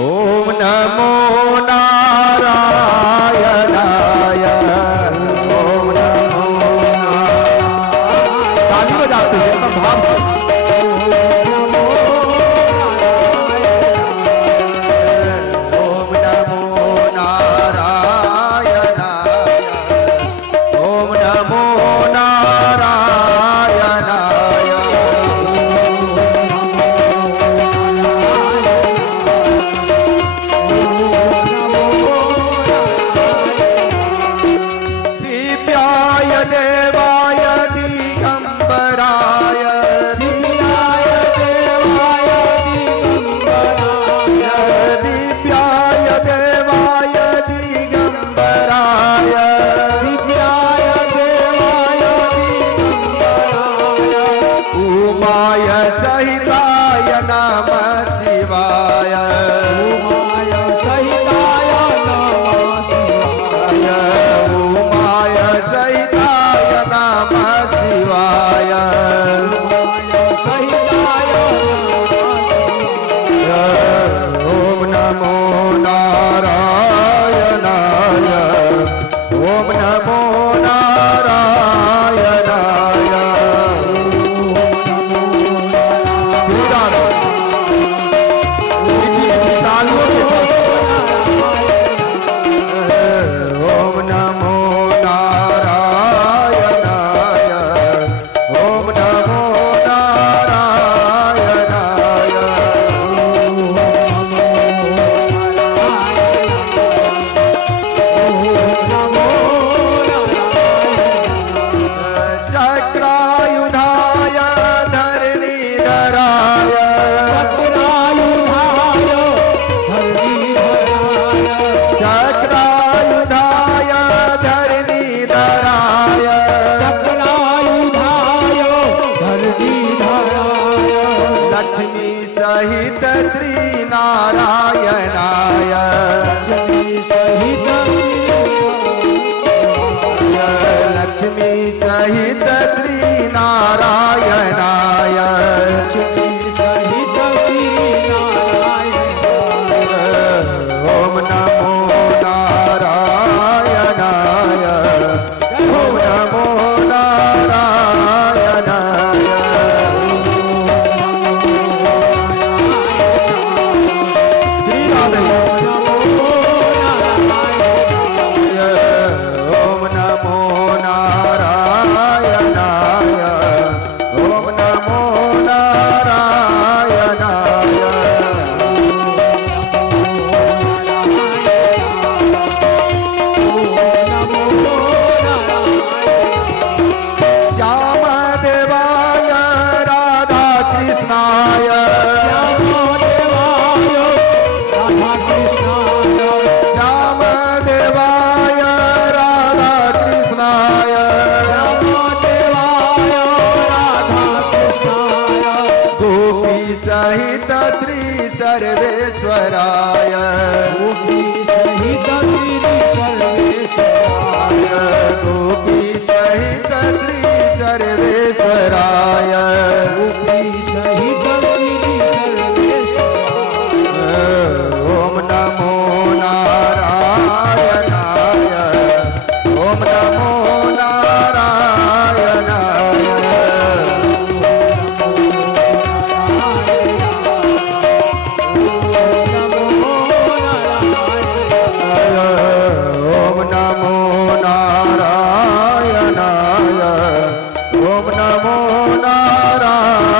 ओम नमो नारायणाय। ओम नमो नारायण। ताली बजाते हैं एकदम भाव से। ओम नमो नारायणाय। ओम नमो नारायणाय। दिव्याय देवाय दिगंबराय। दिव्याय देवाय दिगंबराय। दिव्याय देवाय दिगंबराय। दिव्याय देवाय दिगंबराय। उमाय सहिताय नमः शिवाय। उमाय सहिताय नमः शिवाय। उमाय सहिताय नमः शिवाय। सहिताय ओम नमो नारायणाय। ओम नमो नारायणाय। श्री राधे। मीठी मीठी तालियों के साथ। ओम नमो नारायणाय। ओम नमो नारायणाय। चक्रायुधाय धरणीधराय। चक्रायुधाय धरणीधराय। लक्ष्मी सहित श्री नारायणाय। लक्ष्मी सहित श्री नारायणाय। ओम नमो नारायणाय। ओम नमो नारायणाय। श्री राधे। ओम नमो नारायणाय। ओम नमो नारायणाय। श्याम देवाय राधा कृष्णाय। श्याम देवाय राधा कृष्णाय। गोपी सहित श्री सर्वेश्वराय। गोपी सहित श्री सर्वेश्वराय। ओम नमो नारायणाय। ओम नमो नारायणाय। ओम नमो नारायणाय। ओम नमो नारायणाय।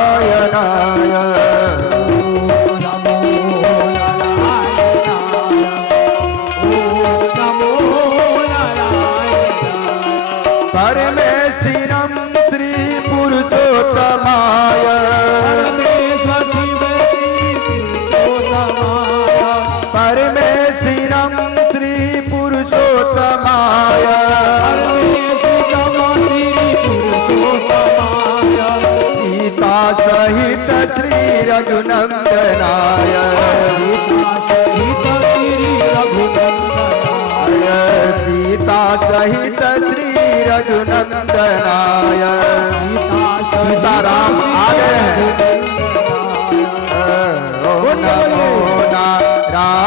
परमेश्वरं श्री पुरुषोत्तमाय। परमेश्वरं श्री पुरुषोत्तमाय। सीता सहित श्री रघुनंदनाय। सीता सहित श्री रघुनंदनाय। सीताराम आ गए हैं। ओम नमो नारायणाय।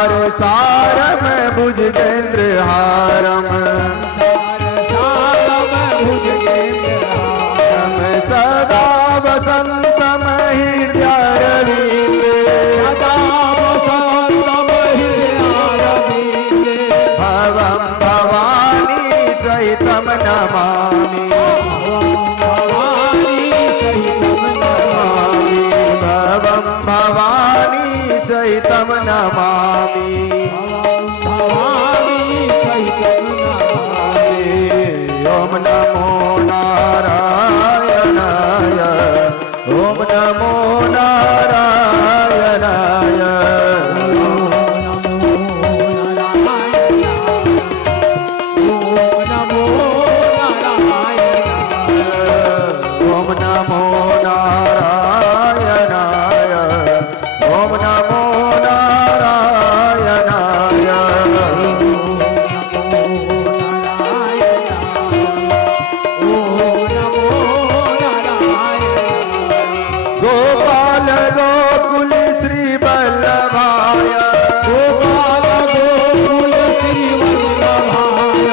संसार सारम भुजगेंद्र हारम सदा वसंतम हृदयारविंदे भवं भवानी सहितं नमामि भवं भवानी सहितं नमामि ओम नमो नारायणाय ओम नमो नारायणाय ओम नमो नारायणाय ओम नमो नारायणाय गोपाल गोकुल श्री वल्लभाय गोपाल गोकुल श्री वल्लभाय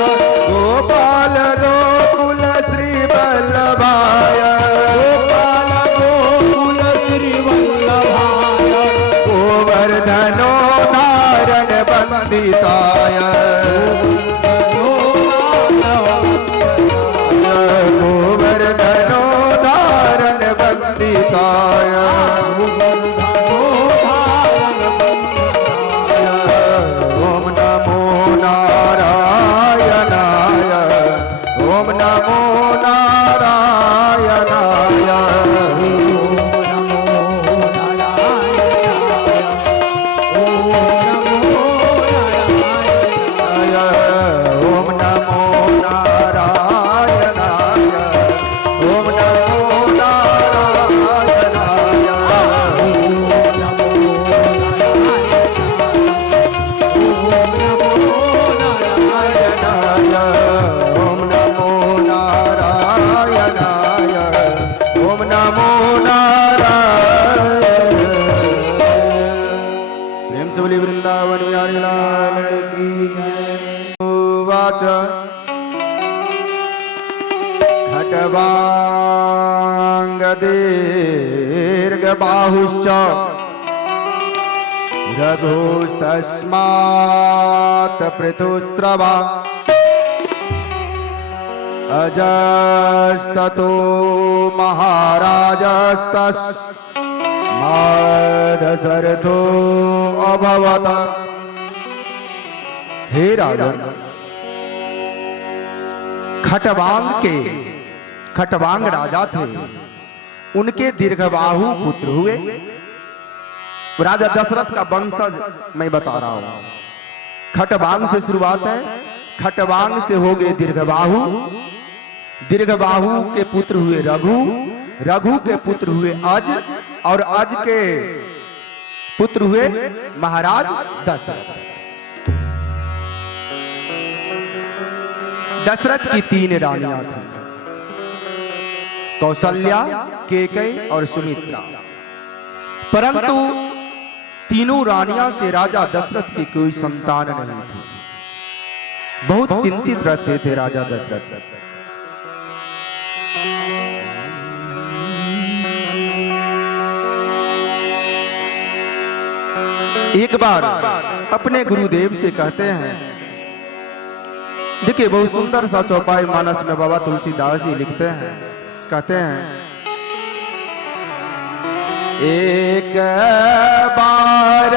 गोपाल गोकुल श्री वल्लभाय गोपाल गोकुल श्री वल्लभाय गोवर्धनो नारण वंदिताय गोवर्धनो नारण वंदिताय ओम नमो नारायणाय ओम नमो नारायणाय ओम नमो नारायणाय ओम नमो नारायणाय ओम नमो नारायणाय ओम नमो नारायण। प्रेम से बोली वृंदावन बिहारी लाल की जय। उवाच खट्वाङ्गदीर्घबाहुश्च रघुस्तस्मात् पृथुस्रवा अजस्ततो महाराजस्तस्मादशरथो अभवत्। हे राजन, खट्वांग राजा थे, उनके दीर्घबाहु पुत्र हुए। राजा दशरथ का वंशज मैं बता रहा हूं। खट्वांग से शुरुआत है, खट्वांग से हो गए दीर्घबाहु, दीर्घबाहु के पुत्र हुए रघु, रघु के पुत्र हुए अज, और अज के पुत्र हुए महाराज दशरथ। दशरथ की 3 रानियां थी, कौशल्या, केकई और सुमित्रा। परंतु तीनों रानियां से राजा दशरथ की कोई संतान नहीं थी। बहुत चिंतित रहते थे राजा दशरथ। एक बार अपने गुरुदेव से कहते हैं, देखिए बहुत सुंदर सा चौपाई मानस में बाबा तुलसीदास जी लिखते हैं, कहते हैं एक बार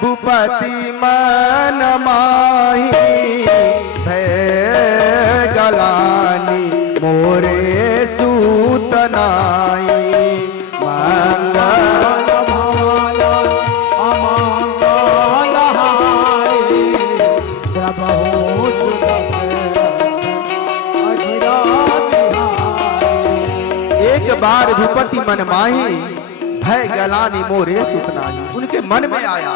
भूपति मन माही भय गलानी मोरे सूतनाई मंगल भवन अमंगल हारी प्रभु एक बार भूपति मन माही भय गलानी मोरे सुतनाही। उनके मन में आया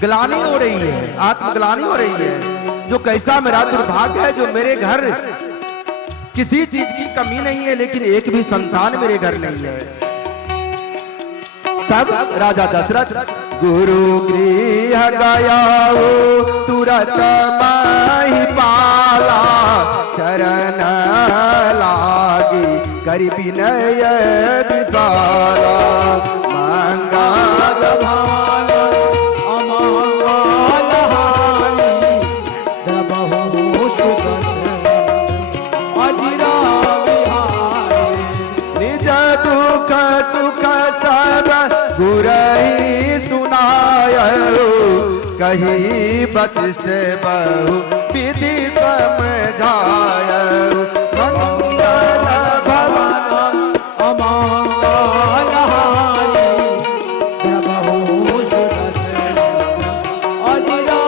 गलानी हो रही है, आत्मग्लानी हो रही है, जो कैसा मेरा दुर्भाग्य है, जो मेरे घर किसी चीज की कमी नहीं है, लेकिन एक भी संतान मेरे घर नहीं है। तब राजा दशरथ गुरु गृह गया तुरत माही पाला, चरण लागी करि विनय विशाला। मंगल भवन अमंगल हानि, द्रवहु सुदर्शन अजिरा बिहारी। निज दुख सुख सब गुरहि सुनायो, कही वशिष्ठ बहु विधि समझायो। मंगल भवन अमंगल हानि, द्रवहु सुदर्शन अजिरा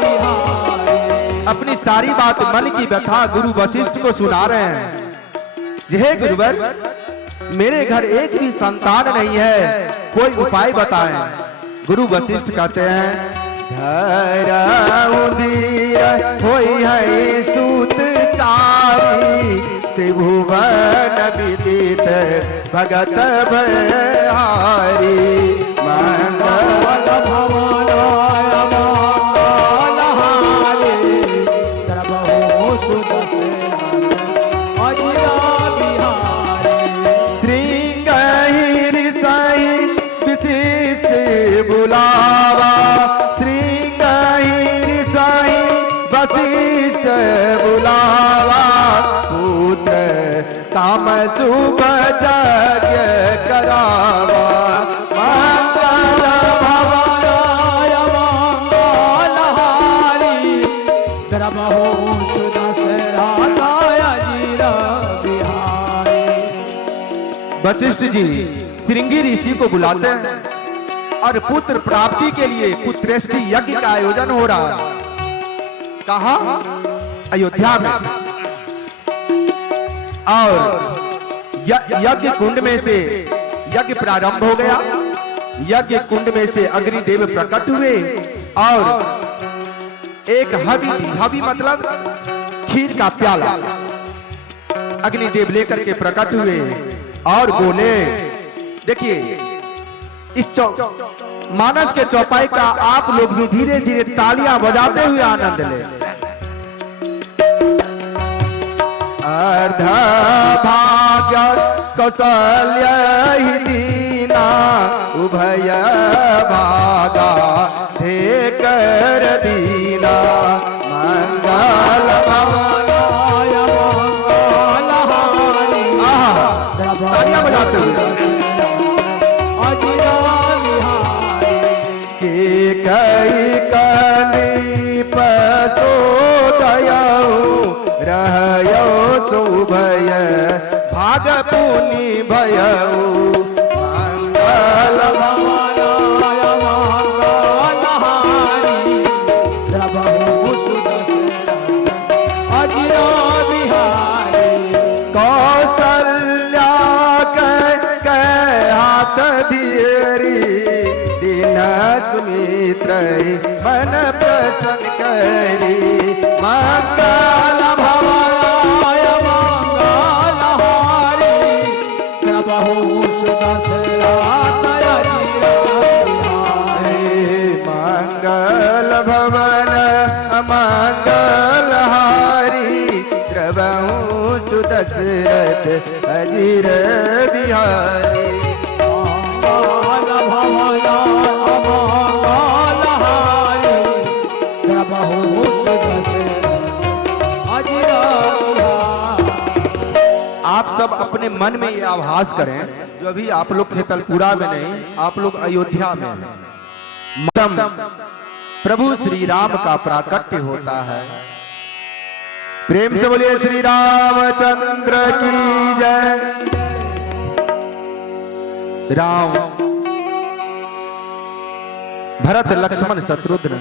बिहारी। अपनी सारी बात मन की व्यथा गुरु वशिष्ठ को सुना रहे हैं। हे गुरुवर, मेरे घर एक भी संतान नहीं है, कोई उपाय बताएं। गुरु वशिष्ठ कहते हैं धर उदीर होई है सूत चारी, त्रिभुवन विदित भगत भयहारी। मंगल भवन अमंगल हानि, द्रवहु सुदर्शन अजिरा बिहारी। श्रृंगहिरि सही विशिष्ट बुलावा, श्रृंगहिरि सही वशिष्ठ बुलावा। पुत्र काम शुभ यज्ञ करावा। मंगल भवन अमंगल हानि, द्रवहु सुदर्शन अजिरा बिहारी। वशिष्ठ जी श्रृंगी ऋषि को बुलाते हैं और पुत्र प्राप्ति के लिए पुत्रेष्टि यज्ञ का आयोजन हो रहा है। कहा? अयोध्या में। और यज्ञ कुंड में से यज्ञ प्रारंभ हो गया। यज्ञ कुंड में से अग्निदेव प्रकट हुए और एक हवि दी। हवि मतलब खीर का प्याला अग्निदेव लेकर के प्रकट हुए और बोले, देखिए इस मानस के चौपाई का आप लोग भी धीरे धीरे तालियां बजाते हुए आनंद ले। अर्ध भाग्य कौशल्य ही दीना, उभय भागा थे कर दीना। मंगल भवन अमंगल हानि, तालियां बजाते हुए अजिरा बिहारी। के कई कनी पसोदयो, रहयो सुभय भाग पुनि भयऊ। मंगल भवन अमंगल हानि, द्रवहु सुदर्शन अजिरा बिहारी। कौशल्या के हाथ दियरी, दीन सुमित्र मन प्रसन्न करी। मंगल भवन अमंगल हानि, द्रवहु सुदर्शन अजिरा बिहारी। मंगल भवन अमंगल हारी, द्रवहु सुदशरथ अजिर बिहारी। मंगल भवन अमंगल हानि, द्रवहु सुदर्शन अजिरा बिहारी। आप सब अपने मन में ये आभास करें, जो अभी आप लोग खेतलपुरा में नहीं, आप लोग अयोध्या में हैं। मतम प्रभु श्री राम का प्राकट्य होता है। प्रेम से बोलिए श्री रामचंद्र की जय। राम भरत लक्ष्मण शत्रुघ्न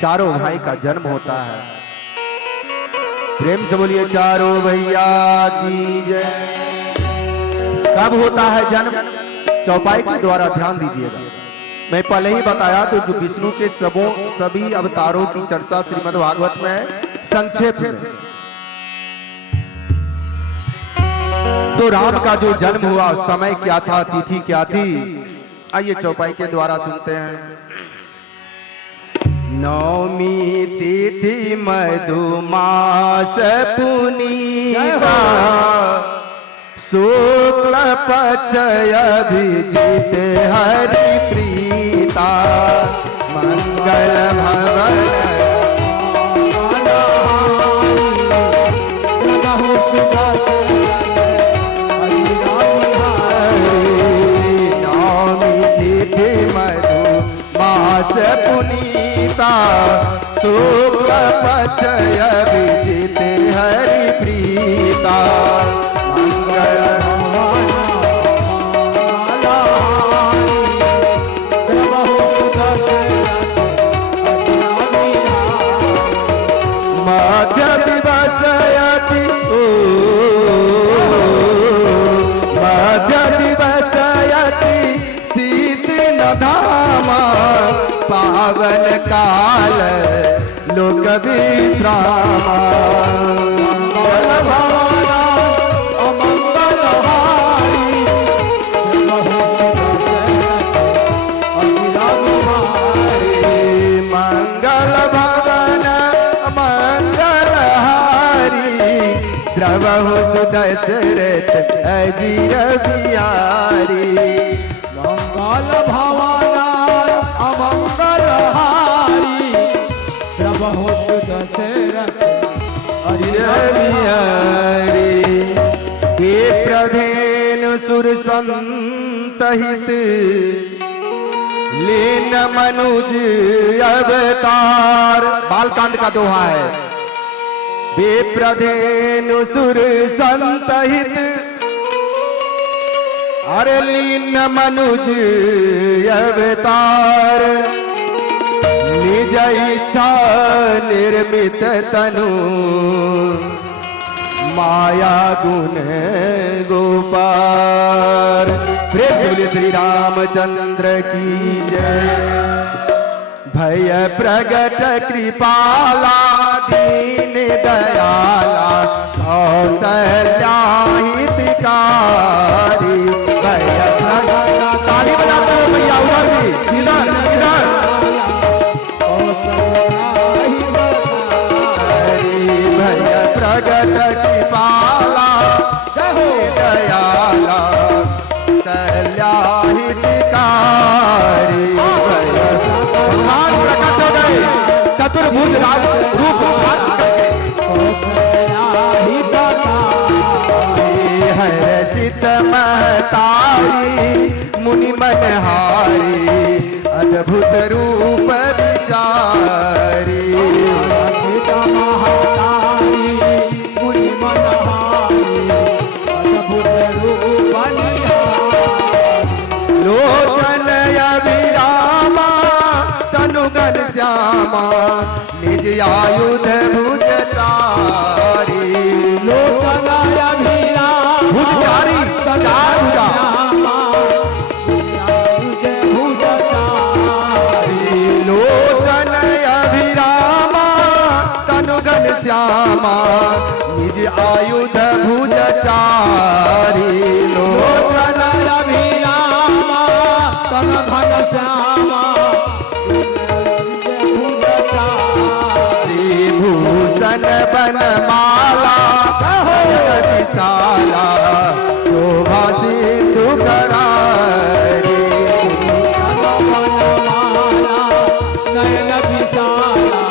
चारों भाई का जन्म होता है। प्रेम से बोलिए चारों भैया की जय। कब होता है जन्म? चौपाई के द्वारा ध्यान दीजिएगा। मैं पहले ही बताया तो जो विष्णु के सभी अवतारों की चर्चा श्रीमद् भागवत में है, संक्षेप में। तो राम का जो जन्म हुआ, समय क्या था, तिथि क्या थी, आइए चौपाई के द्वारा सुनते हैं। नवमी तिथि मधुमास पुनीता शुक्ल पक्ष अभिजित हरि प्रीता मंगल भवन पुनीता शुक्ल पक्ष अभिजित हरि प्रीता मंगल मध्य दिवसयति मध्य दिवसयति शीत न धामा पावन काल लोक विश्राम मंगल भवना अमंगल हारी मंगल भवन मंगल हारी द्रवहु सुदशरथ अजीर बिहारी मंगल भवना अमंगल हारी प्रभु दशरथ हे प्रधेनु सुर संतहित लीन मनुज अवतार। बालकांड का दोहा है। बेप्रधेनु सुर संतहित अरे लीन मनुज अवतार निज इच्छा निर्मित तनु माया गुण गोपार। प्रेम से बोलिए श्री रामचंद्र की जय। भय प्रगट कृपाला दीन दयाला कौशल्या हितकारी। भय प्रगट ताली बजाते हो भैया उधर भी इधर इधर भय प्रगट कृपाला दयाला कौशल्या हितकारी। प्रकट हो गए चतुर्भुज राज रूप हर्षित महतारी मुनि मनहारी अद्भुत रूप विचारी। मुनि मनहारी अद्भुत रूप लोचन अभिरामा तनुगन श्यामा निज आयुध भुज चारी। लोचन अभिरामा भुज चारी चार भुजा भुज चारी। लोचन अभिरामा तनुगन श्यामा निज आयुध भुज चारी। लोचन अभिरामा तनुगन श्यामा भुज चारी। भूषण बनमाला जगतिशाला शोभा सिंधु करारी। नयन विशाला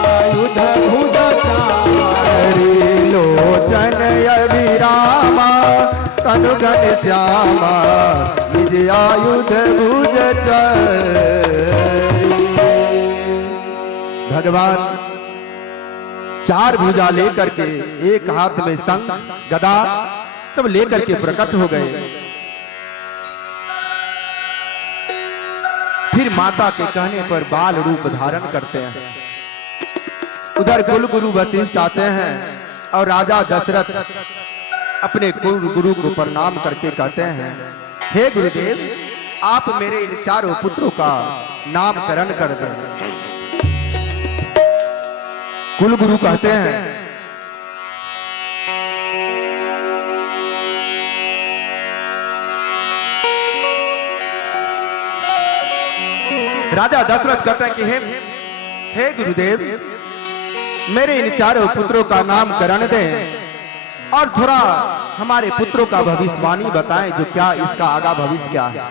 आयुध भुज चारी। लोचन अभिरामा तनुगन श्यामा निज आयुध भुज चारी। भगवान चार भुजा लेकर के एक हाथ में शंख गदा सब लेकर के प्रकट हो गए। फिर माता के कहने पर बाल रूप धारण करते हैं। उधर कुल गुरु वशिष्ठ आते हैं और राजा दशरथ अपने कुल गुरु को प्रणाम करके कहते हैं, हे गुरुदेव आप मेरे इन चारों पुत्रों का नामकरण कर दें। कुल गुरु कहते हैं, राजा दशरथ कहते हैं कि हे गुरुदेव, मेरे इन चारों पुत्रों का नामकरण दें और थोड़ा हमारे पुत्रों का भविष्यवाणी बताएं, जो क्या इसका आगा भविष्य क्या है।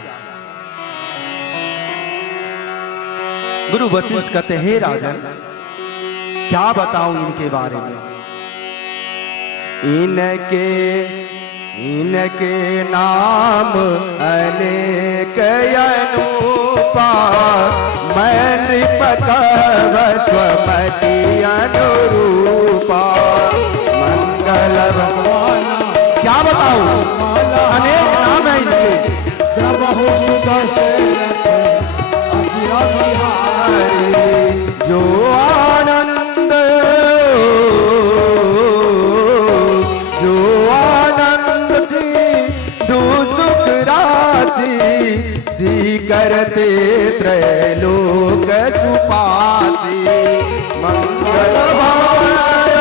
गुरु वशिष्ठ कहते हैं, हे राजन, क्या बताऊं इनके बारे में। इनके नाम अनेक अनूपा, मैं नृपतव स्वमति अनुरूपा। मंगल भगवान, क्या बताऊं, अनेक नाम है इनके। जो आनंद सिंधु सुख राशि, सी करते त्रैलोक सुपासी। मंगल भाय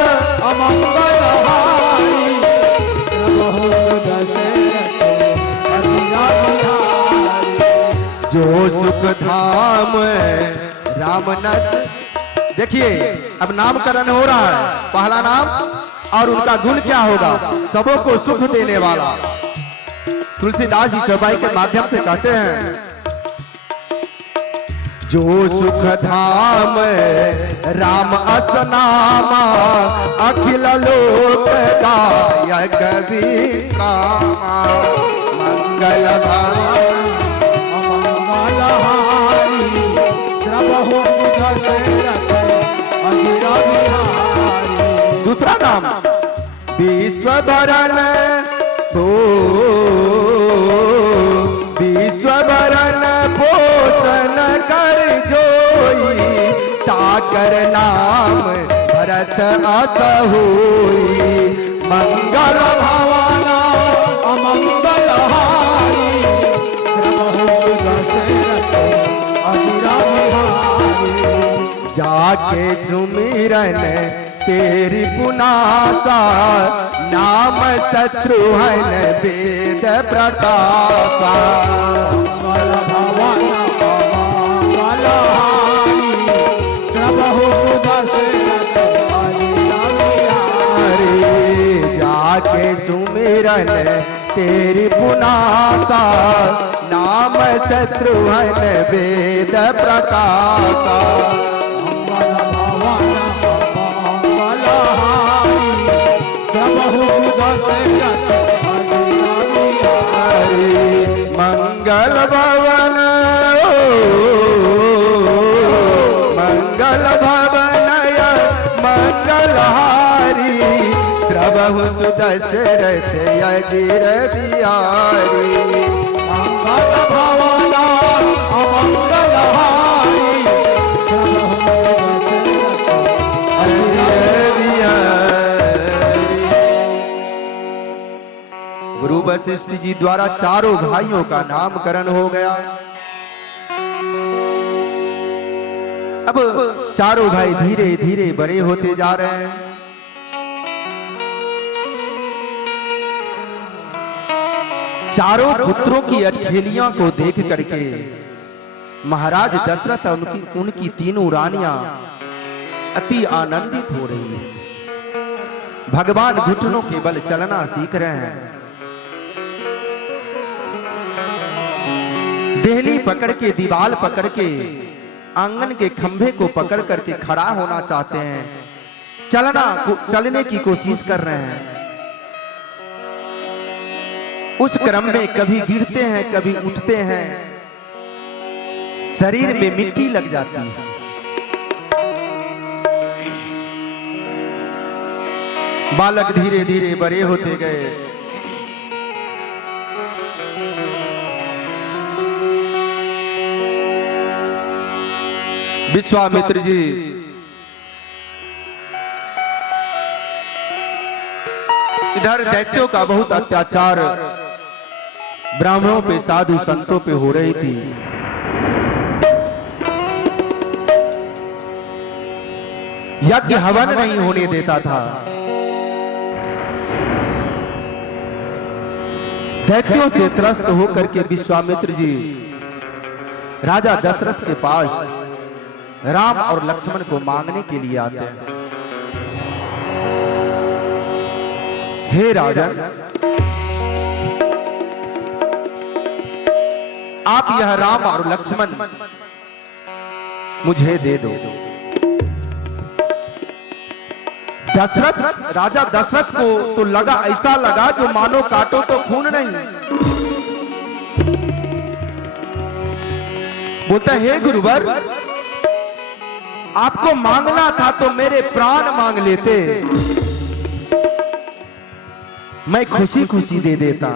अमंगल हारी, जो सुख धाम राम नस। देखिए अब नामकरण हो रहा है, पहला नाम और उनका गुण क्या होगा, सबों को सुख देने वाला। तुलसीदास जी चौपाई के माध्यम से कहते हैं, जो सुख धाम राम असनामा, अखिल लोक दायक विश्रामा। मंगल भाय अमंगल हारी, दूसरा नाम विश्व भरण हो, विश्व भरण पोषण कर जोई, ताकर नाम भरत असहोई। मंगल भवाना अमंगल हारी, जाके सुमिरन तेरी पुनासा, नाम शत्रुघ्न वेद प्रकाशा। मंगल भवन मंगल हारी, जाके सुमिरन तेरी पुनासा, नाम शत्रुघ्न वेद प्रकाशा। मंगल भवन मंगल भवन मंगल हारी, प्रभु सुदशरथ अजीर बिहारी। मंगल भवन अमंगल हारी, गुरु वशिष्ठ जी द्वारा चारों भाइयों का नामकरण हो गया। अब चारों भाई धीरे धीरे बड़े होते जा रहे हैं। चारों पुत्रों की अटखेलियां को देख करके महाराज दशरथ उनकी तीनों रानियां अति आनंदित हो रही है। भगवान घुटनों के बल चलना सीख रहे हैं। देहली पकड़ के, दीवाल पकड़ के, आंगन के खंभे को पकड़ करके खड़ा होना चाहते हैं। चलने की कोशिश कर रहे हैं। उस क्रम में कभी गिरते हैं, कभी उठते हैं, शरीर में मिट्टी लग जाती है। बालक धीरे धीरे बड़े होते गए। विश्वामित्र जी इधर दैत्यों का बहुत अत्याचार ब्राह्मणों पे, साधु संतों पे हो रही थी। यज्ञ हवन नहीं होने देता था। दैत्यों से त्रस्त होकर के विश्वामित्र जी राजा दशरथ के पास राम और लक्ष्मण को मांगने के लिए आते हैं। हे राजन, आप यह राम और लक्ष्मण मुझे दे दो। दशरथ, राजा दशरथ को तो लगा, ऐसा लगा जो मानो काटो तो खून नहीं। बोलता, हे गुरुवर, आपको मांगना था तो मेरे प्राण मांग लेते, मैं खुशी खुशी दे देता,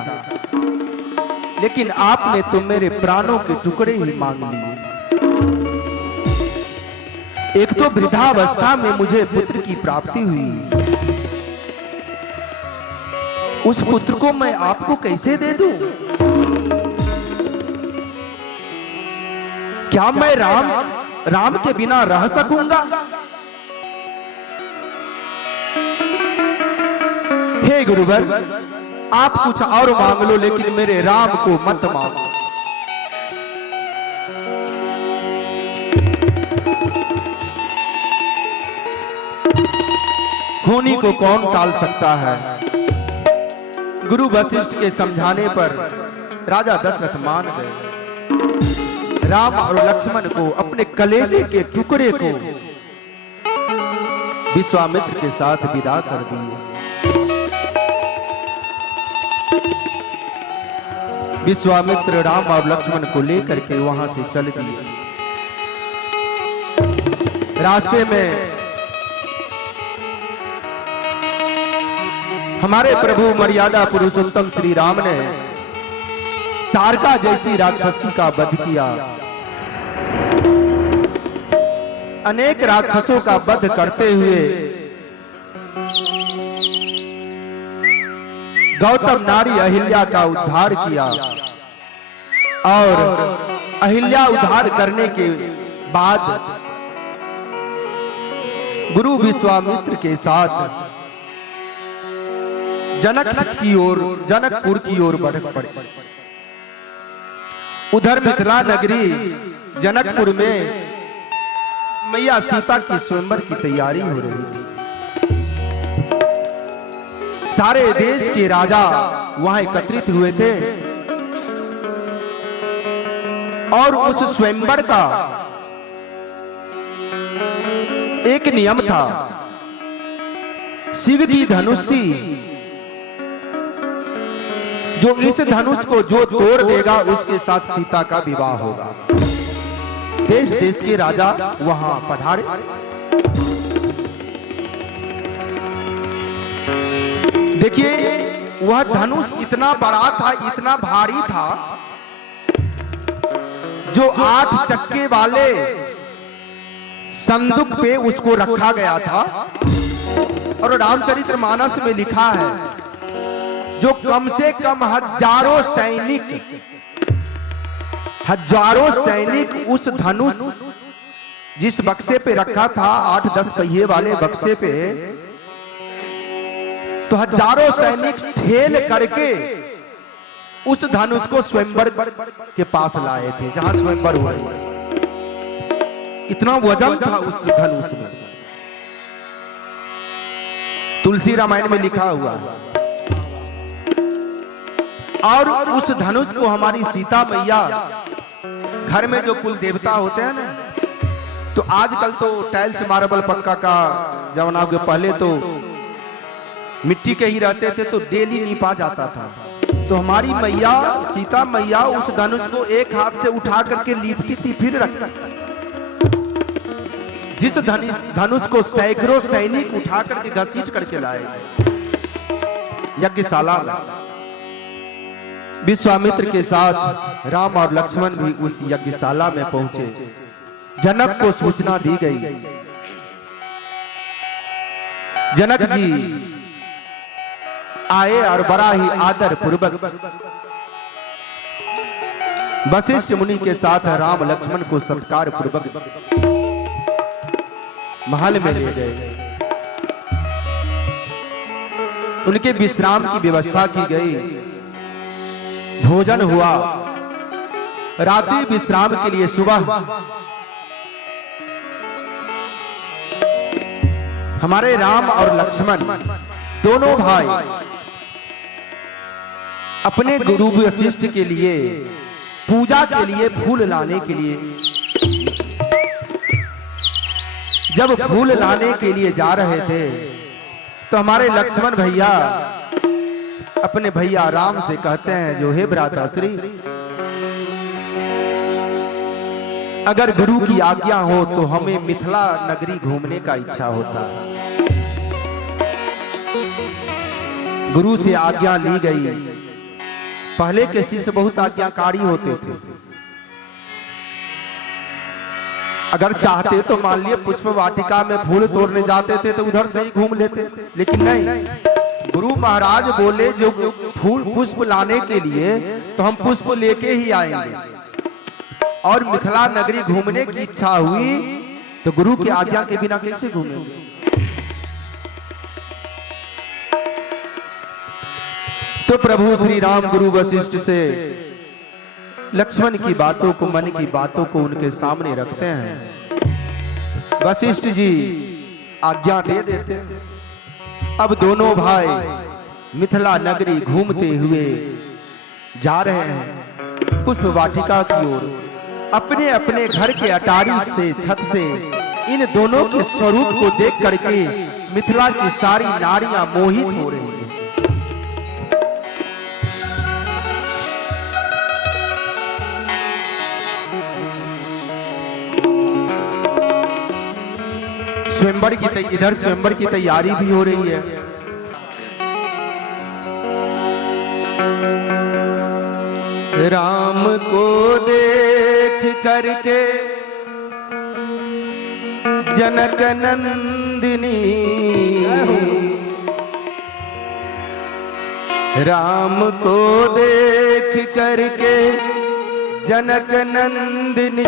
लेकिन आपने तो मेरे प्राणों के टुकड़े ही मांग लिए। एक तो वृद्धावस्था में मुझे पुत्र की प्राप्ति हुई, उस पुत्र को मैं आपको कैसे दे दूं? क्या मैं राम के बिना रह सकूंगा? हे गुरुवर, आप कुछ और मांग लो, लेकिन मेरे राम को मत मांगो। खूनी को कौन टाल सकता है? गुरु वशिष्ठ के समझाने पर राजा दशरथ मान गए। राम और लक्ष्मण को, अपने कलेजे के टुकड़े को विश्वामित्र के साथ विदा कर दिए। विश्वामित्र राम और लक्ष्मण को लेकर के वहां से चल दिए। रास्ते में हमारे प्रभु मर्यादा पुरुषोत्तम श्री राम ने तारका जैसी राक्षसी का वध किया। अनेक राक्षसों का वध करते हुए गौतम नारी अहिल्या का उद्धार किया, और अहिल्या उद्धार करने के बाद गुरु विश्वामित्र के साथ जनकपुर की ओर बढ़ पड़े। उधर मिथिला नगरी जनकपुर में मैया सीता की स्वयंवर की तैयारी हो रही थी। सारे देश के राजा वहां एकत्रित हुए थे, और उस स्वयंवर का एक नियम था। शिव की धनुष थी, जो इस धनुष को जो तोड़ देगा उसके साथ सीता का विवाह होगा। देश देश के राजा वहां पधारे। देखिए, वह धनुष इतना बड़ा था, इतना भारी था, जो 8 चक्के वाले संदूक पे उसको रखा गया था। और रामचरितमानस में लिखा है, जो कम से कम हजारों सैनिक उस धनुष जिस बक्से पे रखा था, 8-10 पहिए वाले बक्से पे, तो हजारों सैनिक ठेल करके उस धनुष को स्वयंवर के पास लाए थे, जहां स्वयंवर हुआ। इतना वजन था उस धनुष में। तुलसी रामायण में लिखा हुआ है। और उस धनुष को हमारी सीता मैया, घर में जो कुल देवता होते हैं ना, तो आजकल तो टाइल्स मार्बल पक्का का जमाना के, पहले तो मिट्टी के ही रहते थे, तो डेली नीपा जाता था। तो हमारी मैया सीता मैया उस धनुष को एक हाथ से उठा करके लीपती थी, फिर रखती। जिस धनुष को सैकड़ों सैनिक उठा करके घसीट करके लाए यज्ञशाला में। विश्वामित्र के साथ राम और लक्ष्मण भी उस यज्ञशाला में पहुंचे। जनक को सूचना दी गई। जनक जी आए और बड़ा ही आदर पूर्वक वशिष्ठ मुनि के साथ राम लक्ष्मण को सत्कार पूर्वक महल में ले गए। उनके विश्राम की व्यवस्था की गई, भोजन हुआ, रात्रि विश्राम के लिए सुबह हमारे राम और लक्ष्मण दोनों भाई अपने गुरु वशिष्ठ के लिए पूजा के लिए फूल लाने के लिए जब फूल लाने के लिए जा रहे थे तो हमारे लक्ष्मण भैया अपने भैया राम से कहते हैं, जो हे भ्राताश्री, अगर गुरु की आज्ञा हो तो हमें मिथिला नगरी घूमने का इच्छा होता। गुरु से आज्ञा ली गई। पहले के शिष्य बहुत आज्ञाकारी होते थे। अगर चाहते तो मान लिए पुष्प वाटिका में फूल तोड़ने जाते थे तो उधर से ही घूम लेते, लेकिन नहीं, गुरु महाराज बोले जो फूल पुष्प लाने के लिए तो हम पुष्प लेके ही आएंगे। और मिथिला नगरी घूमने की इच्छा हुई तो गुरु की आज्ञा के बिना कैसे घूमेंगे। तो प्रभु श्री राम गुरु वशिष्ठ से लक्ष्मण की बातों को, मन की बातों को उनके सामने रखते हैं। वशिष्ठ जी आज्ञा दे देते हैं। अब दोनों भाई मिथिला नगरी घूमते हुए जा रहे हैं पुष्प वाटिका की ओर। अपने अपने घर के अटारी से, छत से इन दोनों के स्वरूप को देख करके मिथिला की सारी नारियां मोहित हो रही हैं। स्वयंवर की इधर स्वयंवर की तैयारी भी हो रही है। राम को देख करके जनक नंदिनी, राम को देख करके जनक नंदिनी,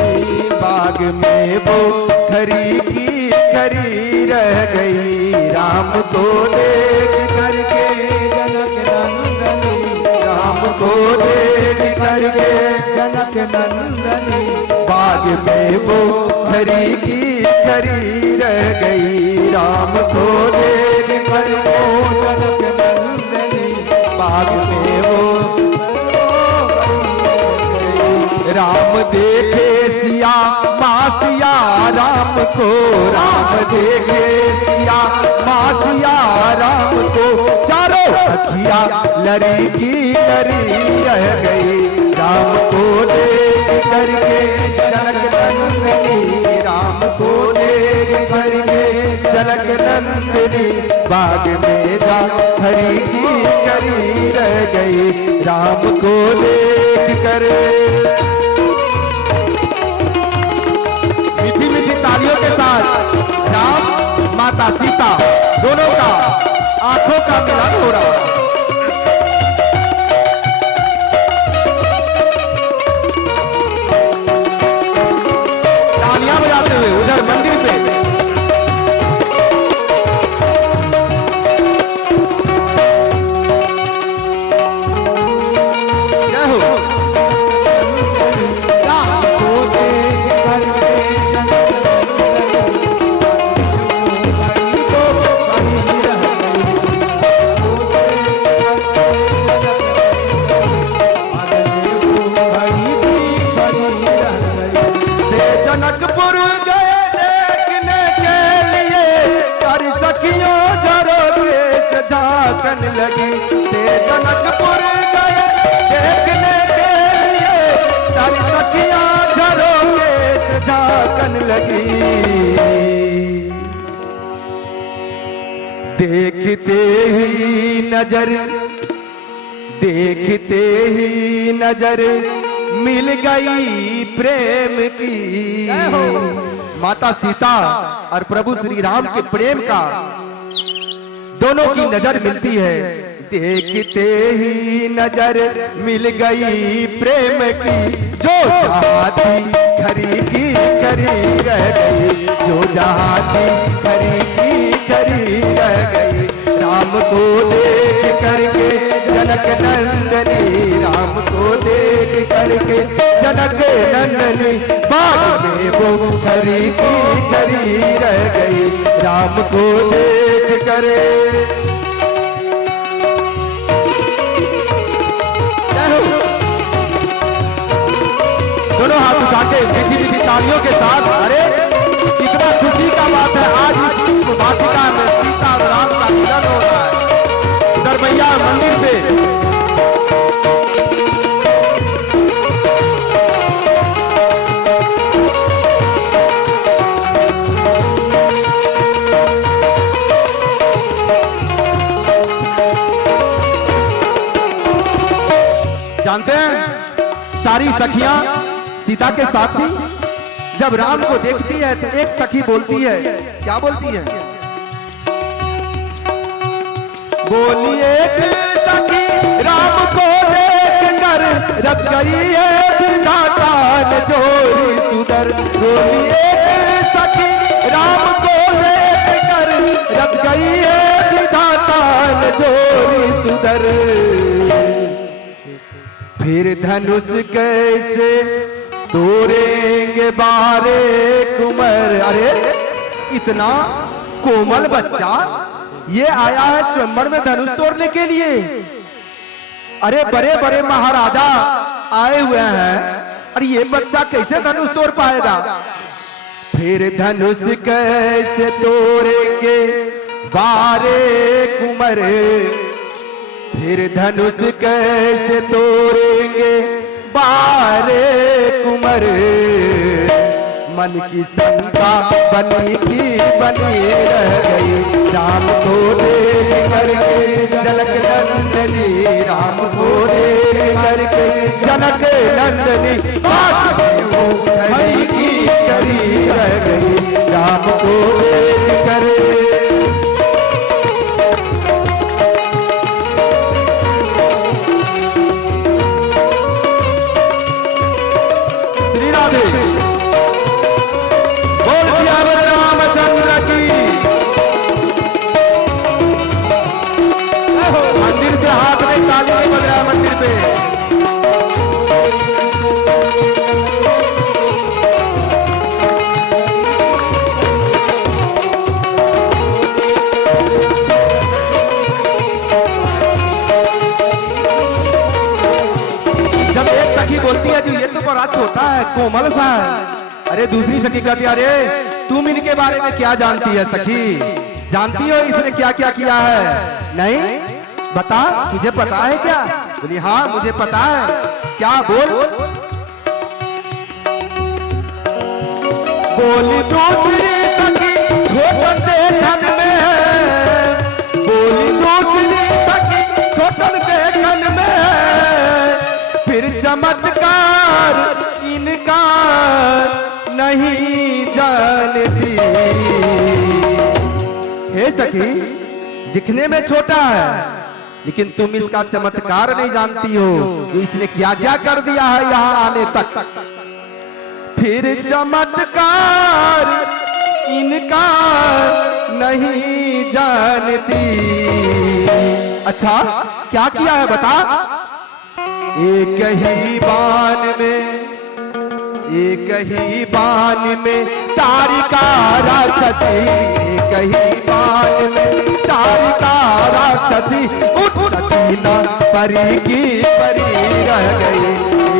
बाग में वो खरी की खरी रह गई। राम को देख करके जनक नंदिनी, राम को देख करके जनक नंदिनी, बाग में वो खरी की खरी रह गई। राम को देख करके जनक नंदिनी, बाग में वो राम देखे सिया माँ सिया राम को, राम देखे सिया माँ सिया राम को, चारों अखियाँ लरी की लरी रह गई। राम को देख करके जनक नंदिनी, राम को देख करके जनक नंदिनी, बाग में जा हरी की करी रह गई। राम को देख कर मीठी मीठी तालियों के साथ राम माता सीता दोनों का आंखों का मिलन हो रहा है। तालियां बजाते हुए उधर मंदिर पे जय हो। जनकपुर गए देखने के लिए, सारी सखियों जरोगे से झांकन लगी। जनकपुर गए देखने के लिए, सारी सखियां जरोगे से झांकन लगी। देखते ही नजर, देखते ही नजर मिल गई प्रेम की। माता सीता और प्रभु श्री राम के प्रेम का दोनों की नजर मिलती है। देखते ही नजर मिल गई प्रेम की, जो जहाँ थी खरी की खरी रह गई, जो जहाँ थी खरी की खरी रह गई। राम को देख करके जनक नंदनी, राम को देख करके जनक नंदनी, बाग में वो खरी की खरी रह गई, राम को देख करे। दोनों हाथ उठा के मीठी मीठी तालियों के साथ, अरे कितना खुशी का बात है, आज इस पुष्प वाटिका में सीता और राम का मिलन हो रहा है। उधर मैया मंदिर पे जानते हैं सारी सखियां सीता के साथ थी। जब राम को देखती है तो एक सखी बोलती है, क्या बोलती है? बोली एक सखी राम को देख कर रच गई है विधाता ने जोड़ी सुधर। बोली एक सखी राम को देख कर रच गई है विधाता ने जोड़ी सुधर। फिर धनुष कैसे तोड़ेंगे बारे कुंवर। अरे इतना कोमल बच्चा ये आया है स्वयंवर में धनुष तोड़ने के लिए। अरे बड़े बड़े महाराजा आए हुए हैं, अरे ये बच्चा कैसे धनुष तोड़ पाएगा? फिर धनुष कैसे तोड़ेंगे बारे कुंवर, फिर धनुष कैसे तोड़ेंगे बारे कुंवर। मन की शंका बनी की बनी रह गई, राम को देख करके जनक नंदनी, राम को देख करके जनक नंदनी, बात में वो खरी की खरी रह गई, राम को देख कर। बोल सियावर रामचंद्र की। मंदिर से हाथ में ताली नहीं बज रहा है मंदिर पे। जब एक सखी बोलती है जो ये तो बड़ा छोटा है, कोमल सा है, अरे दूसरी सखी कहती है अरे तुम इनके बारे में क्या जानती है सखी? जानती हो इसने क्या क्या किया है? नहीं बता, तुझे पता है क्या? बोली हाँ मुझे पता है। क्या? बोल। बोली दूसरी सखी छोटन देखन में है, बोली दूसरी सखी छोटन देखन में है, फिर चमत्कार इनका नहीं जानती। हे सखी दिखने में छोटा है लेकिन तुम इसका चमत्कार नहीं जानती हो कि इसने क्या क्या कर दिया है यहाँ आने तक। फिर चमत्कार इनका नहीं जानती। अच्छा क्या किया है बता? एक ही बाण में, एक ही बाण में तारिका राक्षसी, एक ही बाण में तारिका राक्षसी, उठ सकी ना परी की परी रह गई।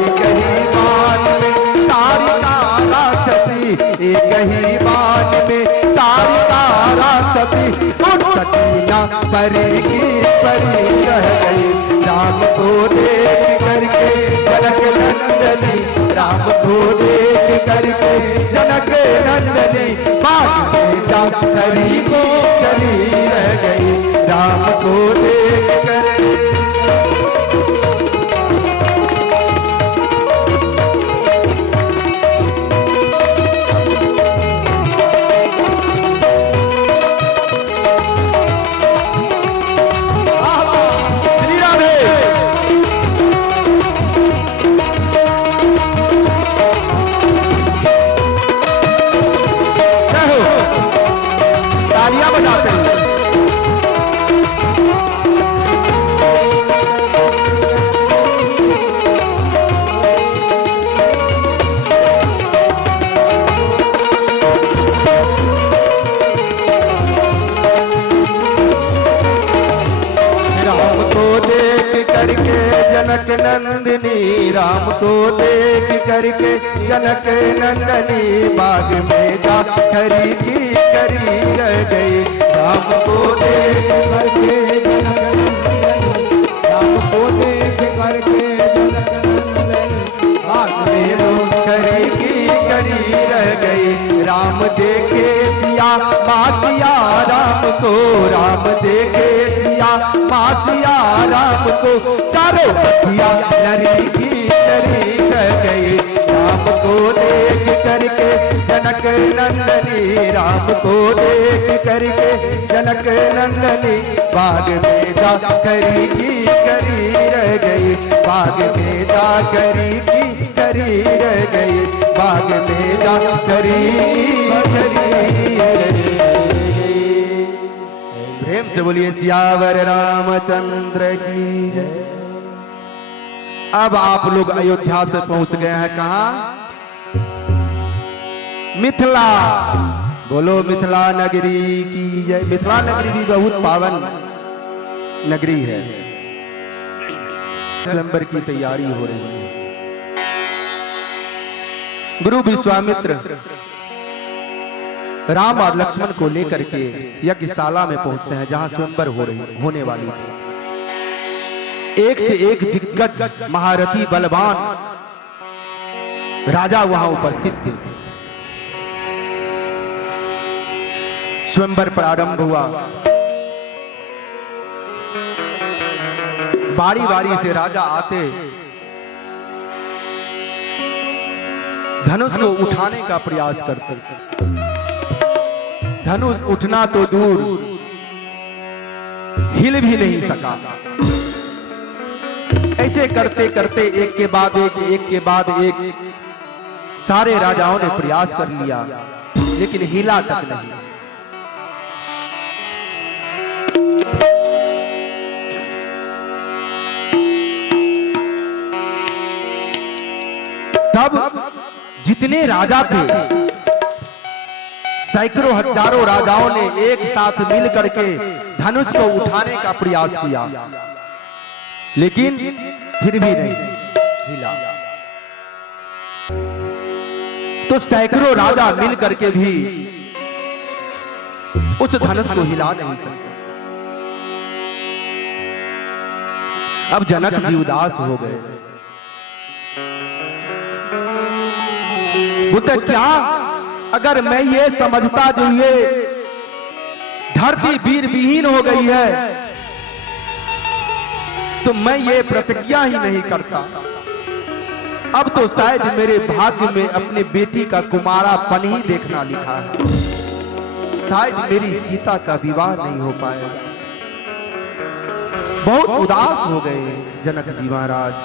एक ही बाण में तारिका राक्षसी, एक ही बाण में तारिका राक्षसी, उठ सकी ना परी की परी रह गई। राम को देख करके जनक नंदनी, राम को देख करके जनक नंदनी, बाग में जा खरी को खरी रह गई, राम को देख कर। तालियां नंदिनी राम को देख करके जनक नंदनी बाग में जा खरी की करी रह गई। राम को देख करके जनक नंदन राम को देख करके जनक नंदन बाग में करी की करी रह गई। राम देखे सिया मासिया राम को, राम देखे सिया मासिया राम को, चारों पतिया नरी की नरी रह गई। राम को देख करके जनक नंदनी राम को देख करके जनक नंदनी बाग में जा करी की करी रह गई। बाग में जा करी की करी रह गई। बाग में जा करी प्रेम से बोलिए सियावर रामचंद्र की जय। अब आप लोग अयोध्या से पहुंच गए हैं कहां? मिथिला। बोलो मिथिला नगरी की जय। मिथिला नगरी भी बहुत पावन नगरी है। स्वयंवर की तैयारी हो रही है। गुरु विश्वामित्र राम और लक्ष्मण को लेकर के यज्ञशाला में पहुंचते हैं जहां स्वयंवर होने वाली थी। एक से एक दिग्गज महारथी बलवान राजा वहां उपस्थित थे। स्वयंवर प्रारंभ हुआ। बारी बारी से राजा आते धनुष को उठाने का प्रयास करते। धनुष उठना तो दूर हिल भी नहीं सका। ऐसे करते करते एक के बाद एक सारे राजाओं ने प्रयास कर लिया लेकिन हिला तक नहीं। तब जितने राजा थे सैकड़ों हजारों राजाओं ने एक साथ मिल करके धनुष को उठाने का प्रयास किया लेकिन फिर भी नहीं हिला। तो सैकड़ों राजा मिल करके भी उस धनुष को हिला नहीं सकते। अब जनक जी उदास हो गए। बोलते क्या अगर मैं ये समझता जो ये धरती वीर विहीन हो गई है तो मैं ये प्रतिज्ञा ही नहीं करता। अब तो शायद मेरे भाग्य में अपने बेटी का कुमारापन ही देखना लिखा है। शायद मेरी सीता का विवाह नहीं हो पाएगा। बहुत उदास हो गए जनक जी महाराज।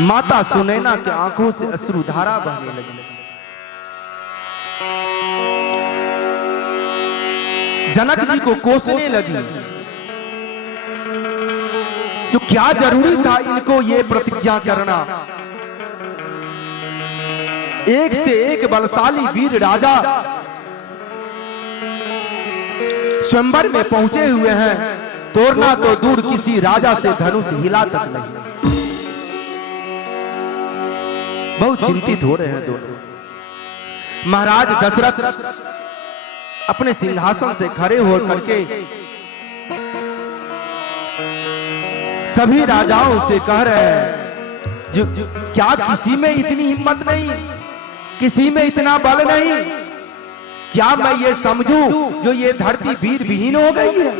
माता सुनैना के आंखों से अश्रुधारा बहने लगी। जनक जी को कोसने लगी तो क्या जरूरी था इनको ये प्रतिज्ञा करना। एक से एक बलशाली वीर राजा स्वयंवर में पहुंचे हुए हैं। तोड़ना तो दूर किसी राजा से धनुष हिला तक नहीं। बहुत चिंतित हो रहे हैं दोनों। महाराज दशरथ अपने सिंहासन से खड़े हो करके सभी राजाओं से कह रहे हैं जो क्या किसी में इतनी हिम्मत नहीं, किसी में इतना बल नहीं, क्या मैं ये समझूं जो ये धरती वीर विहीन हो गई है।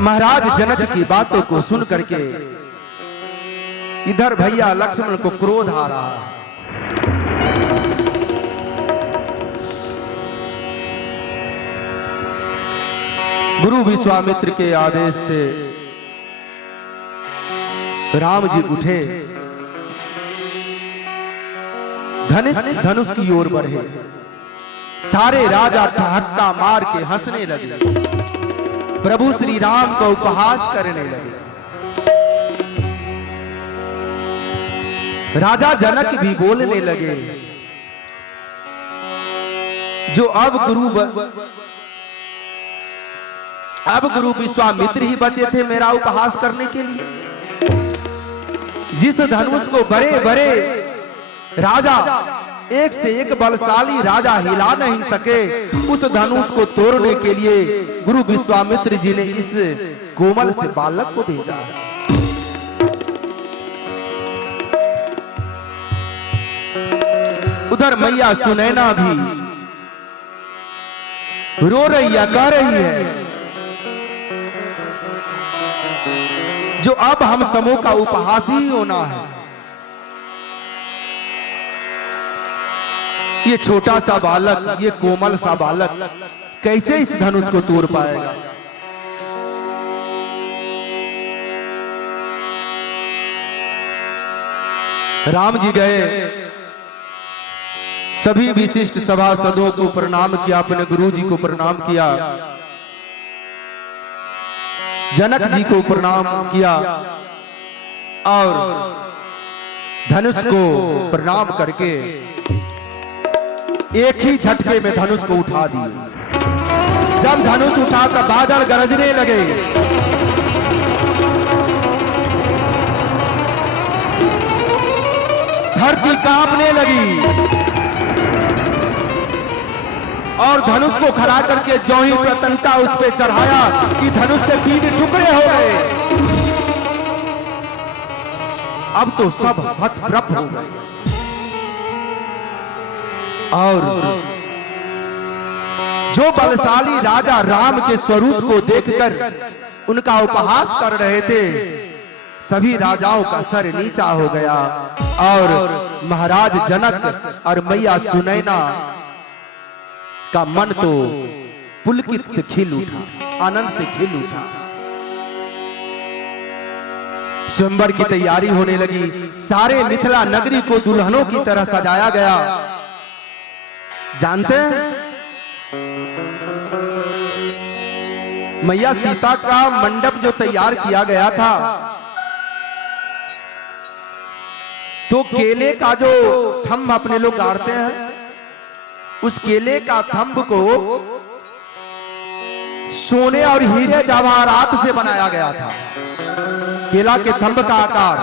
महाराज जनक की बातों को सुन करके इधर भैया लक्ष्मण को क्रोध आ रहा है। गुरु विश्वामित्र के आदेश से राम जी उठे, धनुष की ओर बढ़े। सारे राजा ठहाका मार के हंसने लगे, प्रभु श्री राम का उपहास करने लगे। राजा जनक भी बोलने लगे जो अब गुरु विश्वामित्र ही बचे थे मेरा उपहास करने के लिए। जिस धनुष को बड़े बड़े राजा, एक से एक बलशाली राजा हिला नहीं सके, उस धनुष को तोड़ने के लिए गुरु विश्वामित्र जी ने इस कोमल से बालक को भेजा। उधर मैया सुनैना भी रो रही है, कह रही है जो अब हम समूह का उपहास ही होना है। ये छोटा सा बालक, ये कोमल सा बालक कैसे इस धनुष को तोड़ पाएगा। राम जी गए, सभी विशिष्ट सभासदों को प्रणाम किया, अपने गुरु जी को प्रणाम किया, जनक जी को प्रणाम किया और धनुष को प्रणाम करके एक ही झटके में धनुष को उठा दिए। जब धनुष उठा तो बादल गरजने लगे, धरती कांपने लगी और धनुष को खड़ा करके जो ही प्रतंचा उस पे चढ़ाया कि धनुष के 3 टुकड़े हो गए। अब तो सब हतप्रभ हो गए और जो बलशाली राजा राम के स्वरूप को देखकर उनका उपहास कर रहे थे, सभी राजाओं का सर नीचा हो गया और महाराज जनक और मैया सुनैना का मन तो पुलकित से खिल उठा, आनंद से खिल उठा। स्वयंवर की तैयारी होने लगी, सारे मिथिला नगरी को दुल्हनों की तरह सजाया गया। जानते हैं मैया सीता का मंडप जो तैयार किया गया था, तो केले का जो थंब अपने लोग गाड़ते हैं, उस केले का थंब को सोने और हीरे जवाहरात से बनाया गया था। केला के थंब का आकार,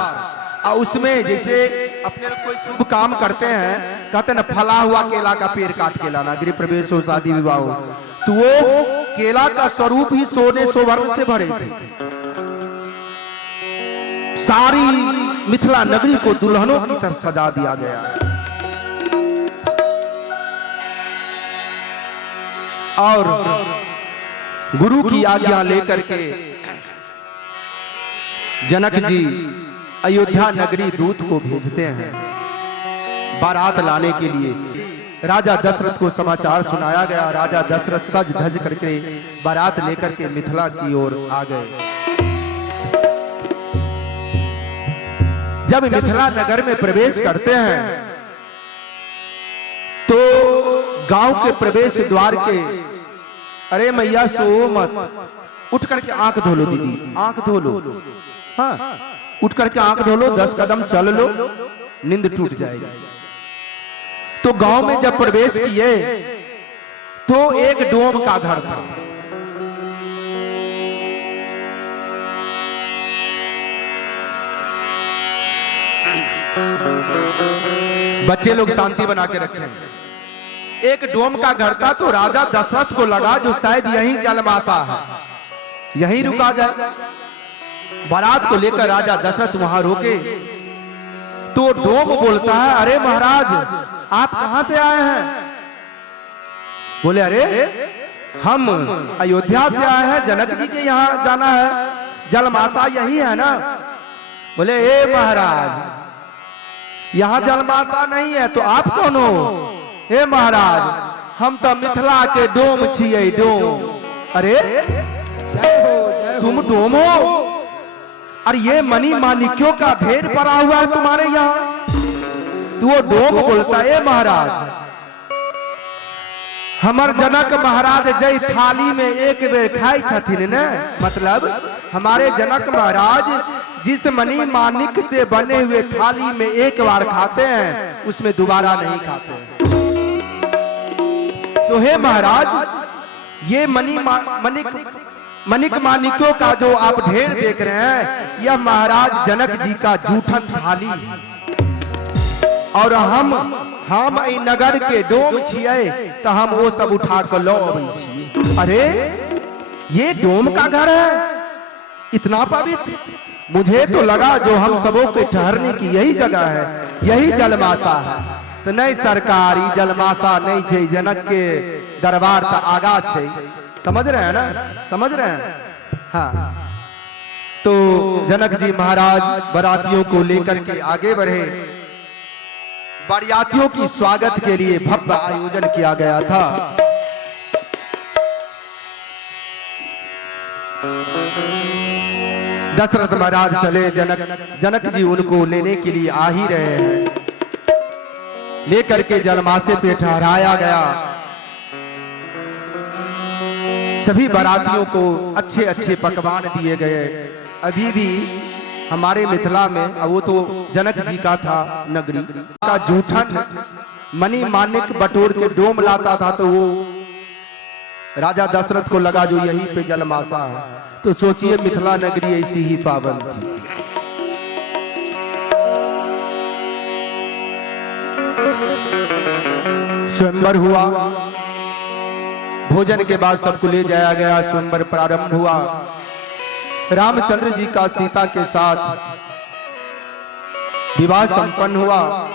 और उसमें जैसे अपने लोग कोई शुभ काम करते हैं, कहते हैं ना फला हुआ केला का पेड़ काट के लाना, गृह प्रवेश हो, शादी विवाह हो, तो वो केला का स्वरूप ही सोने स्वर्ण से भरे थे। सारी मिथिला नगरी को दुल्हनों की तरह सजा दिया गया और गुरु की आज्ञा लेकर के जनक जी अयोध्या नगरी दूत को भेजते हैं बारात लाने के लिए। राजा दशरथ को समाचार सुनाया गया। राजा दशरथ सज धज करके बारात लेकर के मिथिला की ओर आ गए। जब मिथिला नगर में प्रवेश करते हैं तो गांव के प्रवेश द्वार के, अरे मैया सो मत, उठ करके आंख धो लो दीदी, आंख धो लो, हाँ उठ करके आंख धो लो, 10 कदम चल लो, नींद टूट जाएगी। तो गांव में जब प्रवेश किए तो एक डोम का घर था। बच्चे लोग शांति बना के रखे। एक डोम का घर था, तो राजा दशरथ को लगा जो शायद यहीं जलमासा है, यहीं रुका जाए। बारात को लेकर राजा दशरथ वहां रोके तो डोम बोलता है, अरे महाराज आप कहां से आए हैं? बोले अरे हम अयोध्या से आए हैं, जनक जी के यहाँ जाना है, जलमासा यही है ना। बोले ए महाराज यहाँ जलमासा नहीं है, तो आप कौन हो? हे महाराज हम तो मिथिला के डोम छिए, डोम। अरे तुम डोम हो? और ये मनी माणिक्यों का ढेर पड़ा हुआ है तुम्हारे यहाँ। तो वो डोम बोलता है महाराज हमर जनक महाराज जय थाली में एक बेर खाई छथिन न, मतलब हमारे जनक महाराज जिस मनी माणिक से बने हुए थाली में एक बार खाते हैं उसमें दोबारा नहीं खाते। तो हे महाराज, ये मणिक मानिकों का जो आप ढेर देख रहे हैं, यह महाराज जनक जी का जूठन थाली, और हम ई नगर के डोम छिए तो हम वो सब उठा कर लो छी। अरे ये डोम का घर है, इतना पवित्र। मुझे तो लगा जो हम सबों के ठहरने की यही जगह है, यही जलमासा है। तो नहीं सरकारी जलमासा नहीं छे, जनक के दरबार का आगा छे। समझ रहे हैं ना, समझ रहे हैं? हाँ। तो जनक जी महाराज बरातियों को लेकर के आगे बढ़े। बरियातियों की स्वागत के लिए भव्य आयोजन किया गया था। दशरथ महाराज चले, जनक जी उनको लेने के लिए आ ही रहे हैं। लेकर के जलमासे पे ठहराया गया। सभी बारातियों को अच्छे अच्छे पकवान दिए गए। अभी भी हमारे मिथिला में, वो तो जनक जी का था नगरी का जूठन मणि मानिक बटोर के डोम लाता था, तो वो राजा दशरथ को लगा जो यहीं पे जलमासा है। तो सोचिए मिथिला नगरी ऐसी ही पावन थी। स्वयंवर हुआ, भोजन के बाद सबको ले जाया गया। स्वयंवर प्रारंभ हुआ। रामचंद्र जी का सीता के साथ विवाह संपन्न हुआ,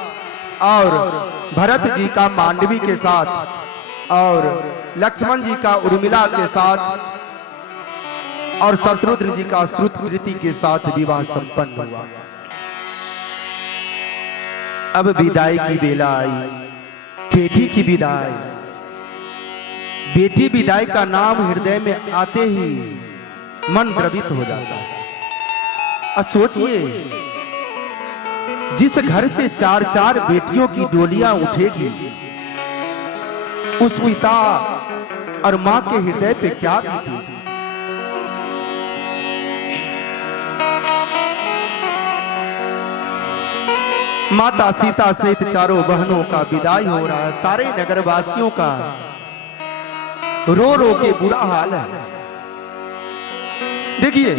और भरत जी का मांडवी के साथ, और लक्ष्मण जी का उर्मिला के साथ, और शत्रुघ्न जी का श्रुतकृति के साथ विवाह संपन्न हुआ। अब विदाई की बेला आई, बेटी की विदाई। बेटी विदाई का नाम हृदय में आते ही मन द्रवित हो जाता है। अब सोचिए, जिस घर से 4-4 बेटियों की डोलियां उठेगी, उस पिता और मां के हृदय पे क्या बीतेगी। माता सीता सहित चारों बहनों का विदाई हो रहा है। सारे नगरवासियों का रो रो के बुरा हाल है। देखिए,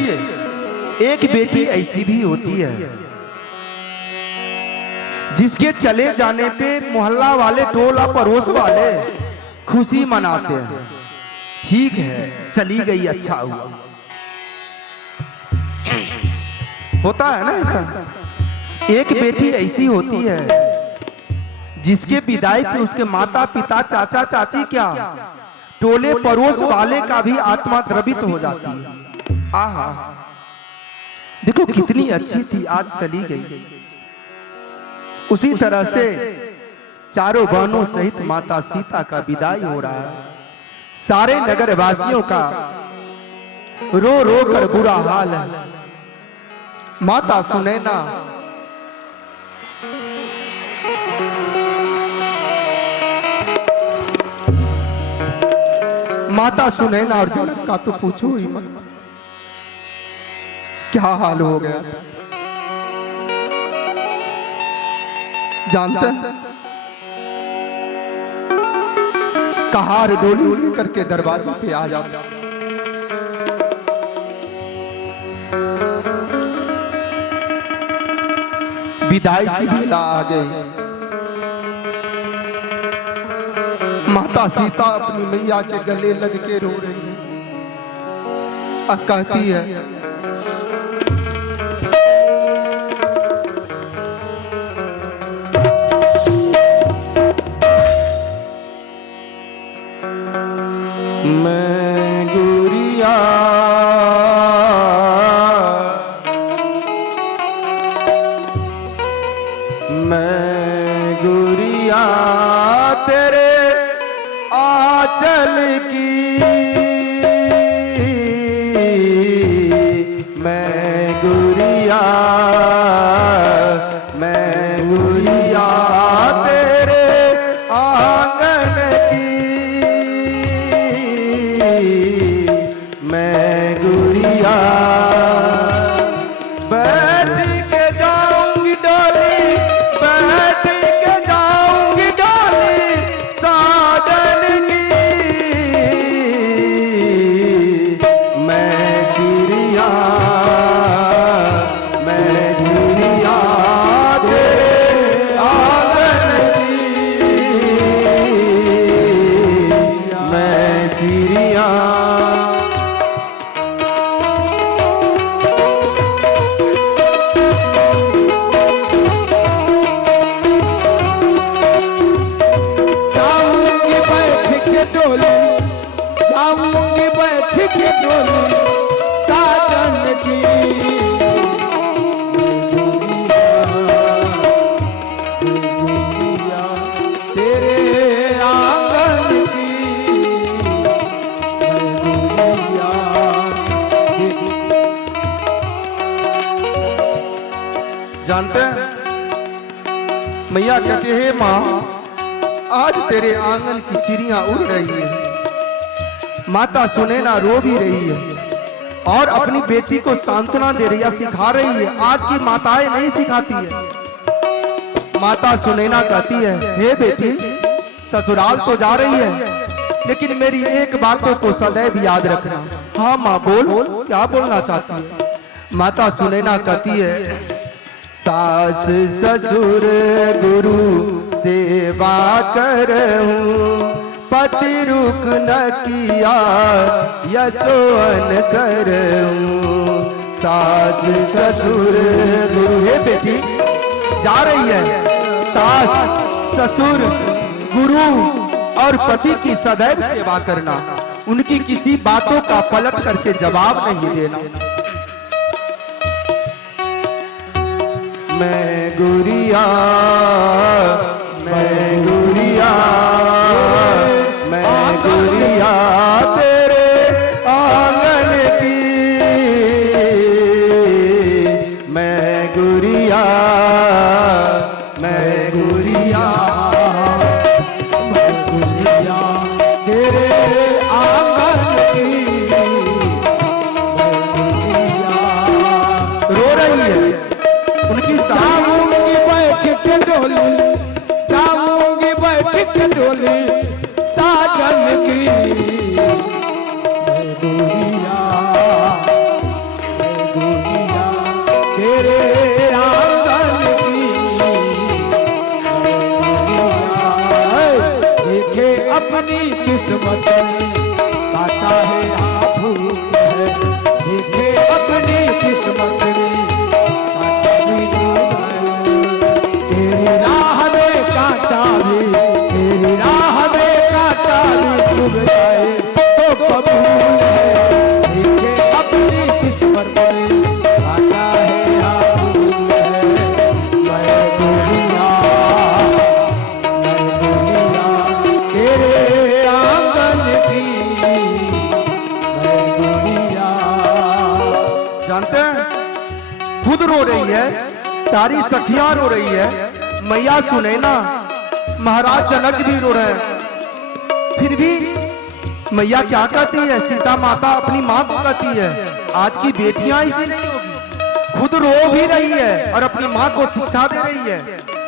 एक बेटी ऐसी भी होती है जिसके चले जाने पे मोहल्ला वाले, टोला पड़ोस वाले खुशी मनाते हैं। ठीक है, चली गई, अच्छा हुआ। होता है ना ऐसा। एक बेटी ऐसी होती है जिसके विदाई पे उसके माता पिता, चाचा चाची, क्या टोले पड़ोस वाले का भी आत्मा द्रवित हो जाती है। आहा, देखो कितनी अच्छी थी, आज चली गई। उसी तरह से चारों बहनों सहित माता सीता का विदाई हो रहा है। सारे नगर वासियों का रो रो कर बुरा हाल है। माता सुनैना और जनक का तो पूछो ही मत, क्या हाल हो गया। जानते हैं, कहार डोली उड़ी करके दरवाजे पे आ जाता। विदाई की बेला आ गई। माता सीता अपनी मैया के गले लग के रो रही है। अब कहती है, मैं गुरिया तेरे आंचल की, मैं गुरिया तेरे आंगन की, मैं गुरिया बैठ के जाऊंगी डोली, बैठ के जाऊंगी डोली साजन की, जानते हैं मैया कहते हैं माँ आज तेरे आंगन की चिड़ियां उड़ रही है, माता सुनैना रो भी रही है और अपनी बेटी को सांत्वना दे रही है, सिखा रही है। आज की माताएं नहीं सिखाती है। माता सुनैना कहती है हे बेटी ससुराल तो जा रही है लेकिन मेरी एक बातों को सदैव याद रखना। हाँ माँ बोल, क्या बोलना चाहती है? माता सुनैना कहती है सास ससुर गुरु सेवा करहूं, पति रुक न किया यसो अनसरहूं। सास ससुर गुरु, हे बेटी जा रही है, सास ससुर गुरु और पति की सदैव सेवा करना, उनकी किसी बातों का पलट करके जवाब नहीं देना। मैं गुड़िया तेरे आंगन की, मैं गुड़िया तेरे आंगन की रो रही है। उनकी जाऊंगी बैठ के डोली, जाऊंगी बैठ के डोली साजन की। गुड़िया तेरे आंगन की, देखे अपनी किस्मत में काटा है भूल है, देखे अपनी किस्मत में काटा भी दूर है। तेरी राह में काटा भी, तेरी राह में काटा भी चुभ जाए तो कबूल है। देखे अपनी किस्मत में काटा है भूल है। मैं गुड़िया तेरे आंगन की, मैं गुड़िया। जानते हैं खुद रो रही है, सारी सखियां रो रही है, मैया सुनैना महाराज जनक भी रो रहे हैं। फिर भी मैया क्या कहती है? सीता माता अपनी मां को कहती है आज की बेटियां ऐसी नहीं होगी। खुद रो भी रही है और अपनी मां को शिक्षा दे रही है।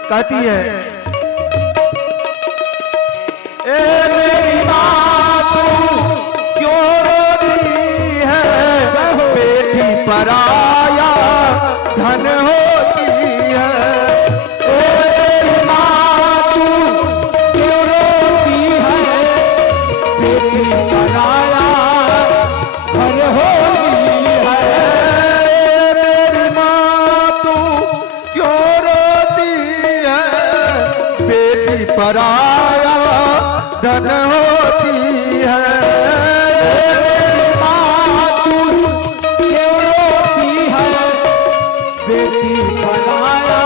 कहती है ए मेरी मां तू क्यों रोती है, बेटी पराया धन होती है। ए मेरी मां तू क्यों रोती है, बेटी पराया घर होती है। मेरी मां तू क्यों रोती है, बेटी पराया धन होती है। माँ तू क्यों रोती है, बेटी पराया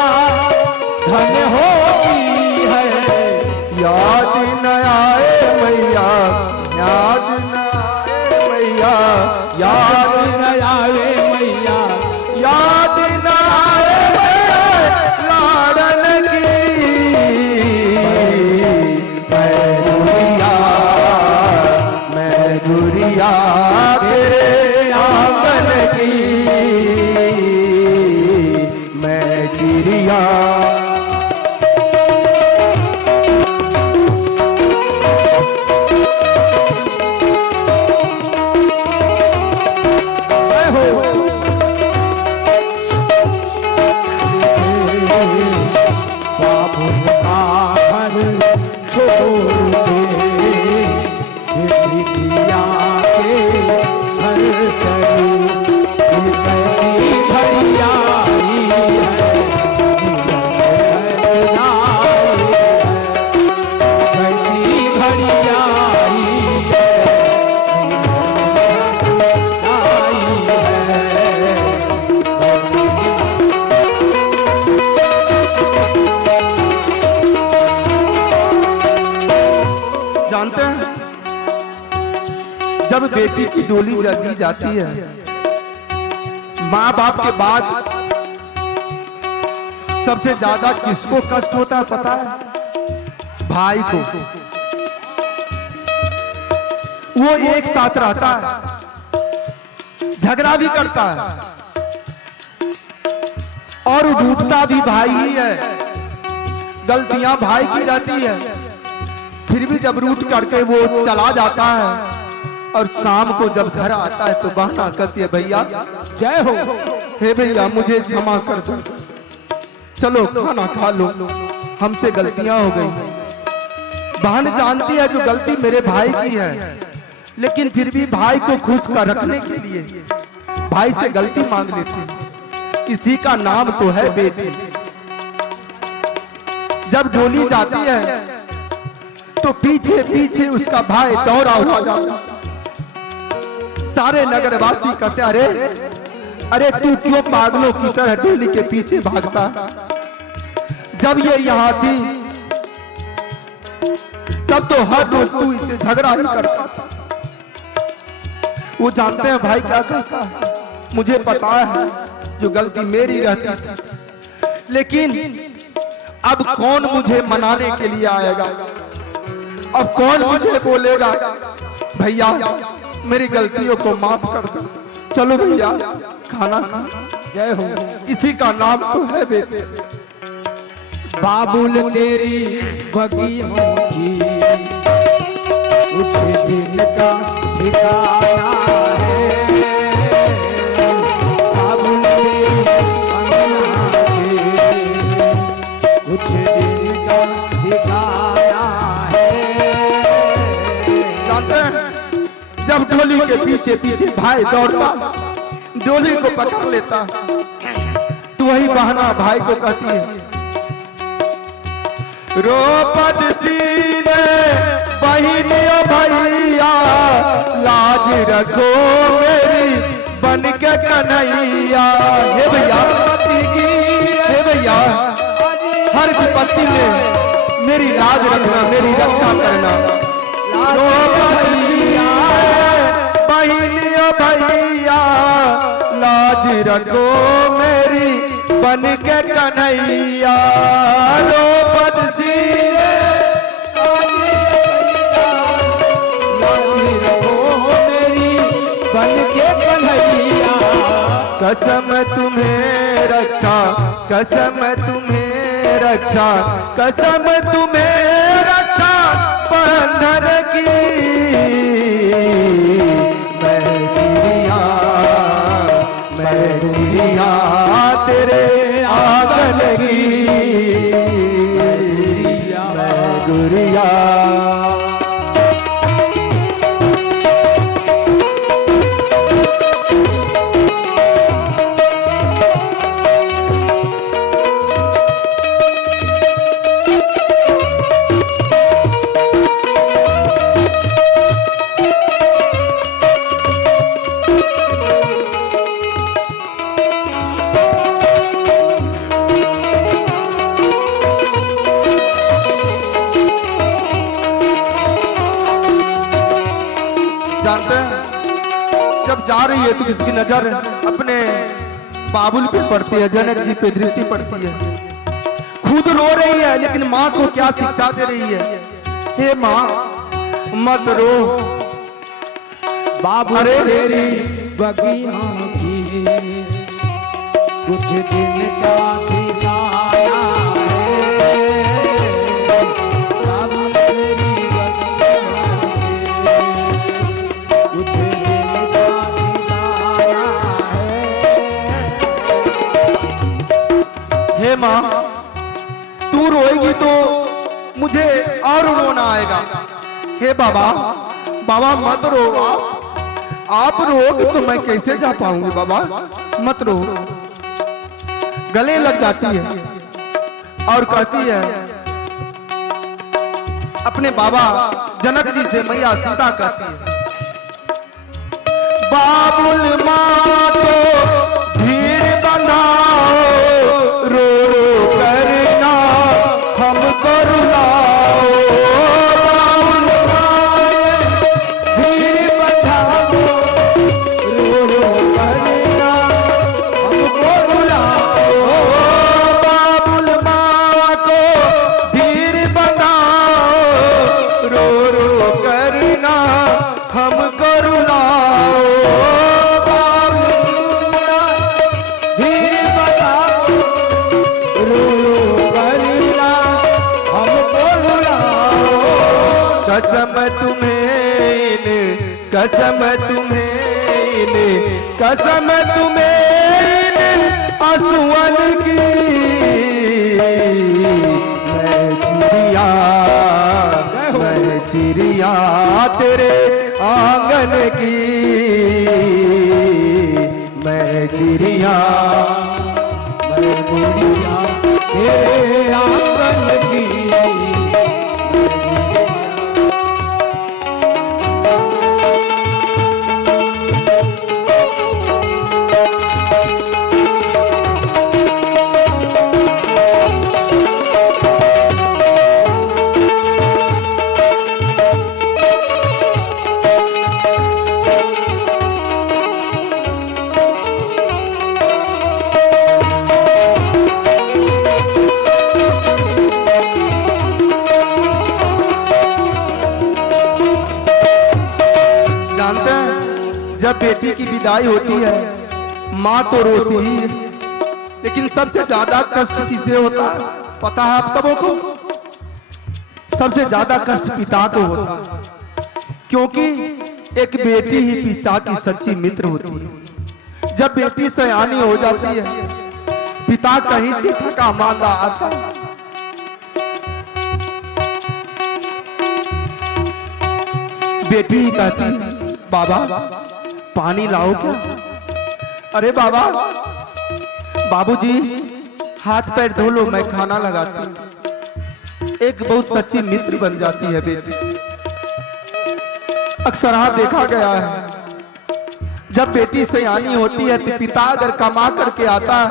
धन होती है। याद न आए मैया, याद न आए मैया, याद न आवे मैया, याद न आए मैया लाडन की। मैं गुड़िया तेरे आंगन की, मैं चिड़िया। बाबू का घर छोड़ दे, बिटिया के घर चली। ये कैसी घड़ी आई है, जीवन आई है। कैसी घड़ी आई है, आई है। जानते हैं जब बेटी की डोली जल्दी जाती है, माँ बाप के बाद सबसे ज्यादा किसको कष्ट होता है पता है? भाई को। वो एक साथ रहता है, झगड़ा भी करता है और रूठता भी भाई ही है, गलतियां भाई की रहती है। फिर भी जब रूठ करके वो चला जाता है और शाम को जब घर आता है तो बहना कहती है भैया जय हो, हे भैया मुझे क्षमा कर दो, चलो खाना खा लो, हमसे गलतियां हो गई। बहन जानती है जो गलती मेरे भाई की है, लेकिन फिर भी भाई को खुश कर रखने के लिए भाई से गलती मांग लेती है। किसी का नाम तो है बेटी। जब डोली जाती है तो पीछे पीछे उसका भाई दौड़ा हुआ जाता। सारे नगरवासी कहते अरे अरे तू क्यों पागलों की तरह डोली के पीछे भागता? जब ये यहाँ थी तब तो हर रोज तू इसे झगड़ा ही करता था। वो जानते हैं भाई क्या कहता है, मुझे पता है जो गलती मेरी रहती थी, लेकिन अब कौन मुझे मनाने के लिए आएगा? अब कौन मुझे बोलेगा भैया मेरी गलतियों को माफ कर दो, चलो भैया खाना खा। जय हो। इसी का नाम तो है बेटे। बाबुल तेरी बगियों की कुछ दिन का ठिकाना है, बाबुल तेरी अंगना के कुछ दिन का ठिकाना है। जानते हैं जब डोली के पीछे पीछे भाई दौड़ता, डोली को पकड़ लेता, तो वही बहना भाई को कहती है रोपद सीने बहिनिया भैया, लाज रखो मेरी बन के कन्हैया। हे भैया हे भैया हर विपत्ति में मेरी लाज रखना, मेरी रक्षा करना। बहिनिया भैया लाज रखो मेरी बन के कन्हैया। रोपद सीने लाज रखो मेरी बन के कन्हैया। कसम तुम्हें रक्षा, कसम तुम्हें रक्षा, कसम तुम्हें रक्षा बंधन की। मैं चिड़िया तेरे आंगन की, मैं गुड़िया। जानते हैं जब जा रही है तो किसकी नजर अपने बाबुल पे पड़ती है, जनक जी पे दृष्टि पड़ती है। खुद रो रही है लेकिन माँ को क्या शिक्षा दे रही है? हे माँ मत रो, बाबुल तेरी बगियों की कुछ दिन का ठिकाना है, बाबुल तेरी बगियों की कुछ दिन का ठिकाना है। हे माँ तू रोएगी तो मुझे और रोना आएगा। हे बाबा, बाबा मत रो, आप रोगे तो मैं कैसे जा पाऊंगी? बाबा मत रो। गले लग जाती है और कहती है अपने बाबा जनक जी से, मैया सीता कहती है बाबुल माँ को धीर बनाओ, रो रो करना हमको रुलाओ। बाबुल माँ धीर बंधाओ, रो रो करना हमको रुलाओ। बाबुल कसम तुम्हें कसम तुम्हें कसम तुम्हें आंसुअन की मैं चिड़िया तेरे आंगन की मैं चिड़िया मैं गुड़िया तेरे आंगन की। जानते हैं जब बेटी की विदाई होती है माँ तो रोती ही है, लेकिन सबसे ज्यादा कष्ट किसे होता है पता है आप सबों को? सबसे ज्यादा कष्ट पिता को होता है, क्योंकि एक बेटी ही पिता की सच्ची मित्र होती है। जब बेटी सयानी हो जाती है पिता कहीं से थका मांदा आता है, बेटी ही कहती है बाबा पानी लाओ क्या? अरे बाबा बाबूजी हाथ पैर धो लो मैं खाना लगाती हूं। एक बहुत सच्ची मित्र बन जाती है बेटी। अक्सर हाँ देखा गया है जब बेटी सयानी होती है तो पिता अगर कमा करके आता है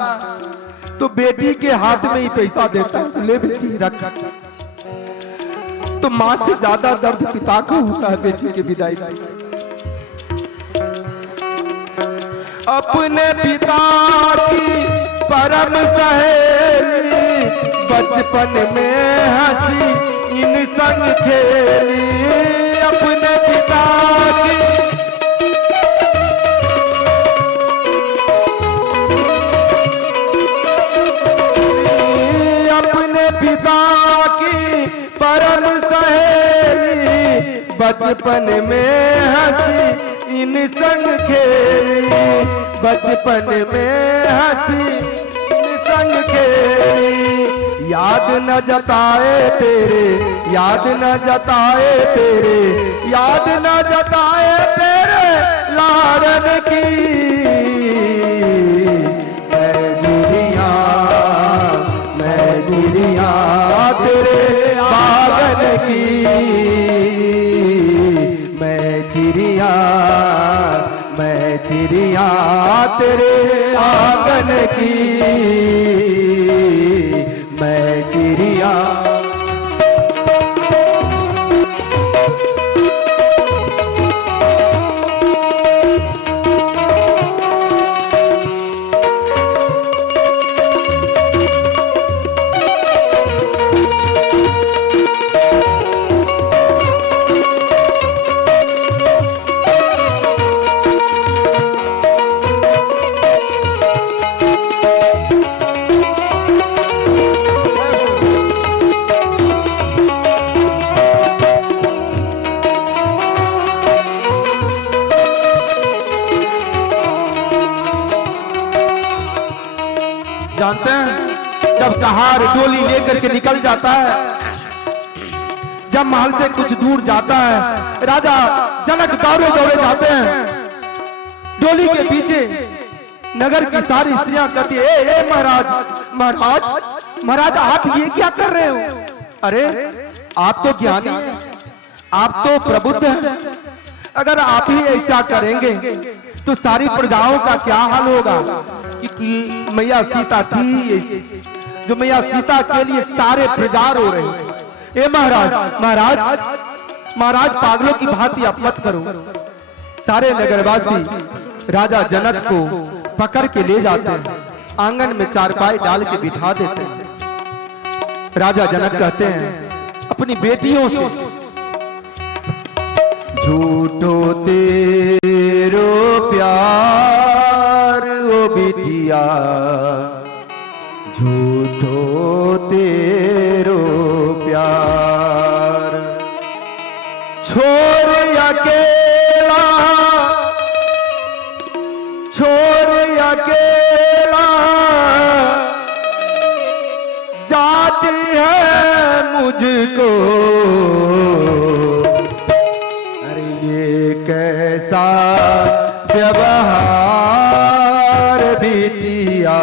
तो बेटी के हाथ में ही पैसा देता है, ले बेटी रख। तो मां से ज्यादा दर्द पिता को होता है बेटी की विदाई का। अपने पिता की परम सहेली बचपन में हंसी इन संग खेली। अपने पिता की अपने पिता की परम सहेली बचपन में हंसी इन संग खेली। बचपन में हंसी इन संग खेली। याद न जताए तेरे याद न जताए तेरे याद न जताए तेरे लाडन की। मैं चिड़िया तेरे बागन की। मैं चिड़िया तेरे आंगन की। मैं चिड़िया जानते हैं जब कहार डोली लेकर के निकल जाता है, जब महल से कुछ दूर जाता है, राजा जनक दौड़े दौड़े जाते हैं। डोली के पीछे नगर की सारी स्त्रियां कहती है ए महाराज महाराज महाराज आप ये क्या कर रहे हो? अरे आप तो ज्ञानी हैं, आप तो प्रबुद्ध हैं। अगर आप ही ऐसा करेंगे तो सारी प्रजाओं का क्या हाल होगा? कि मैया सीता थी ऐसी, जो मैया सीता के लिए सारे प्रजा रो रहे हैं। ए महाराज महाराज महाराज पागलों की भांति आप मत करो। सारे नगरवासी राजा जनक को पकड़ के ले जाते हैं, आंगन में चारपाई डाल के बिठा देते हैं। राजा जनक कहते हैं अपनी बेटियों से झूठो तेरो प्यार ओ बिटिया झूठो तेरो प्यार। छोड़ अकेला, छोड़ अकेला जाती है मुझको। अरे ये कैसा व्यवहार बिटिया,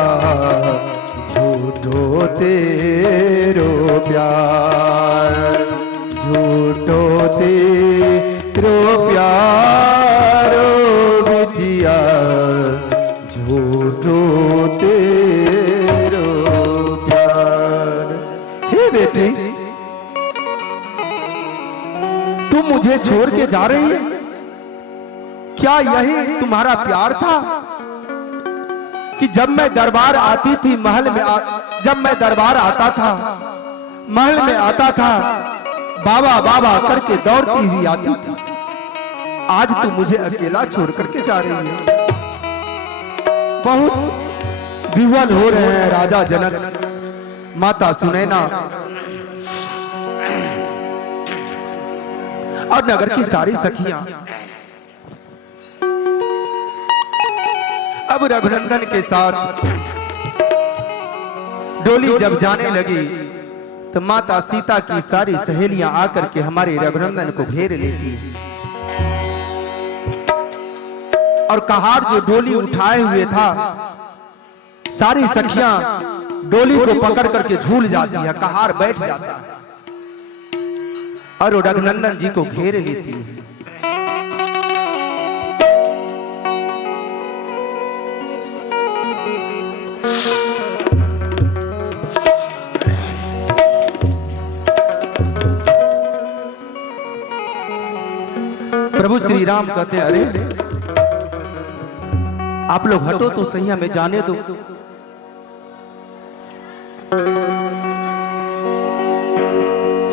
झूठो तेरो प्यार, झूठो तेरो प्यार बिटिया, झूठो तेरो प्यार। हे बेटी, तुम मुझे छोड़ के जा रही है, क्या यही तुम्हारा प्यार था कि जब मैं दरबार आती थी महल में जब मैं दरबार आता था, महल में आता था, बाबा बाबा करके दौड़ती हुई आती थी। आज तू मुझे अकेला छोड़ करके जा रही है। बहुत विह्वल हो रहे हैं राजा जनक, माता सुनैना और नगर की सारी सखियां। अब रघुनंदन के साथ डोली जब जाने लगी तो माता सीता की सारी सहेलियां आकर के हमारे रघुनंदन को घेर लेती और कहार जो डोली उठाए हुए था, सारी सखियां डोली को पकड़ करके झूल जाती है, कहार बैठ जाता है और रघुनंदन जी को घेर लेती है। प्रभु श्री राम कहते हैं, अरे आप लोग हटो तो सही, हमें जाने दो।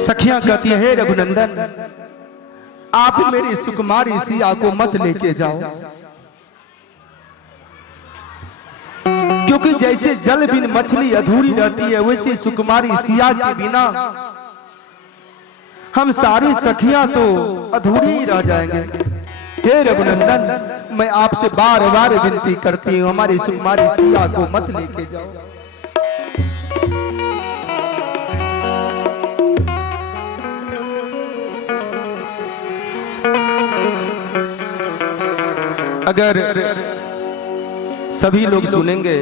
सखियां कहती है, हे रघुनंदन, आप मेरी सुकुमारी सिया को मत लेके जाओ, क्योंकि जैसे जल बिन मछली अधूरी रहती है, वैसी सुकुमारी सिया के बिना हम सारी सखियां तो अधूरी ही रह जाएंगे। हे रघुनंदन, मैं आपसे बार बार विनती करती हूँ, हमारी सुकुमारी सिया को मत लेके जाओ। अगर सभी लोग सुनेंगे,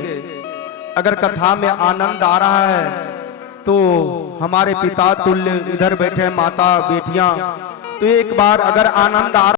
अगर कथा में आनंद आ रहा है तो हमारे पिता तुल्य इधर बैठे माता बेटियां, तो एक बार अगर आनंद आ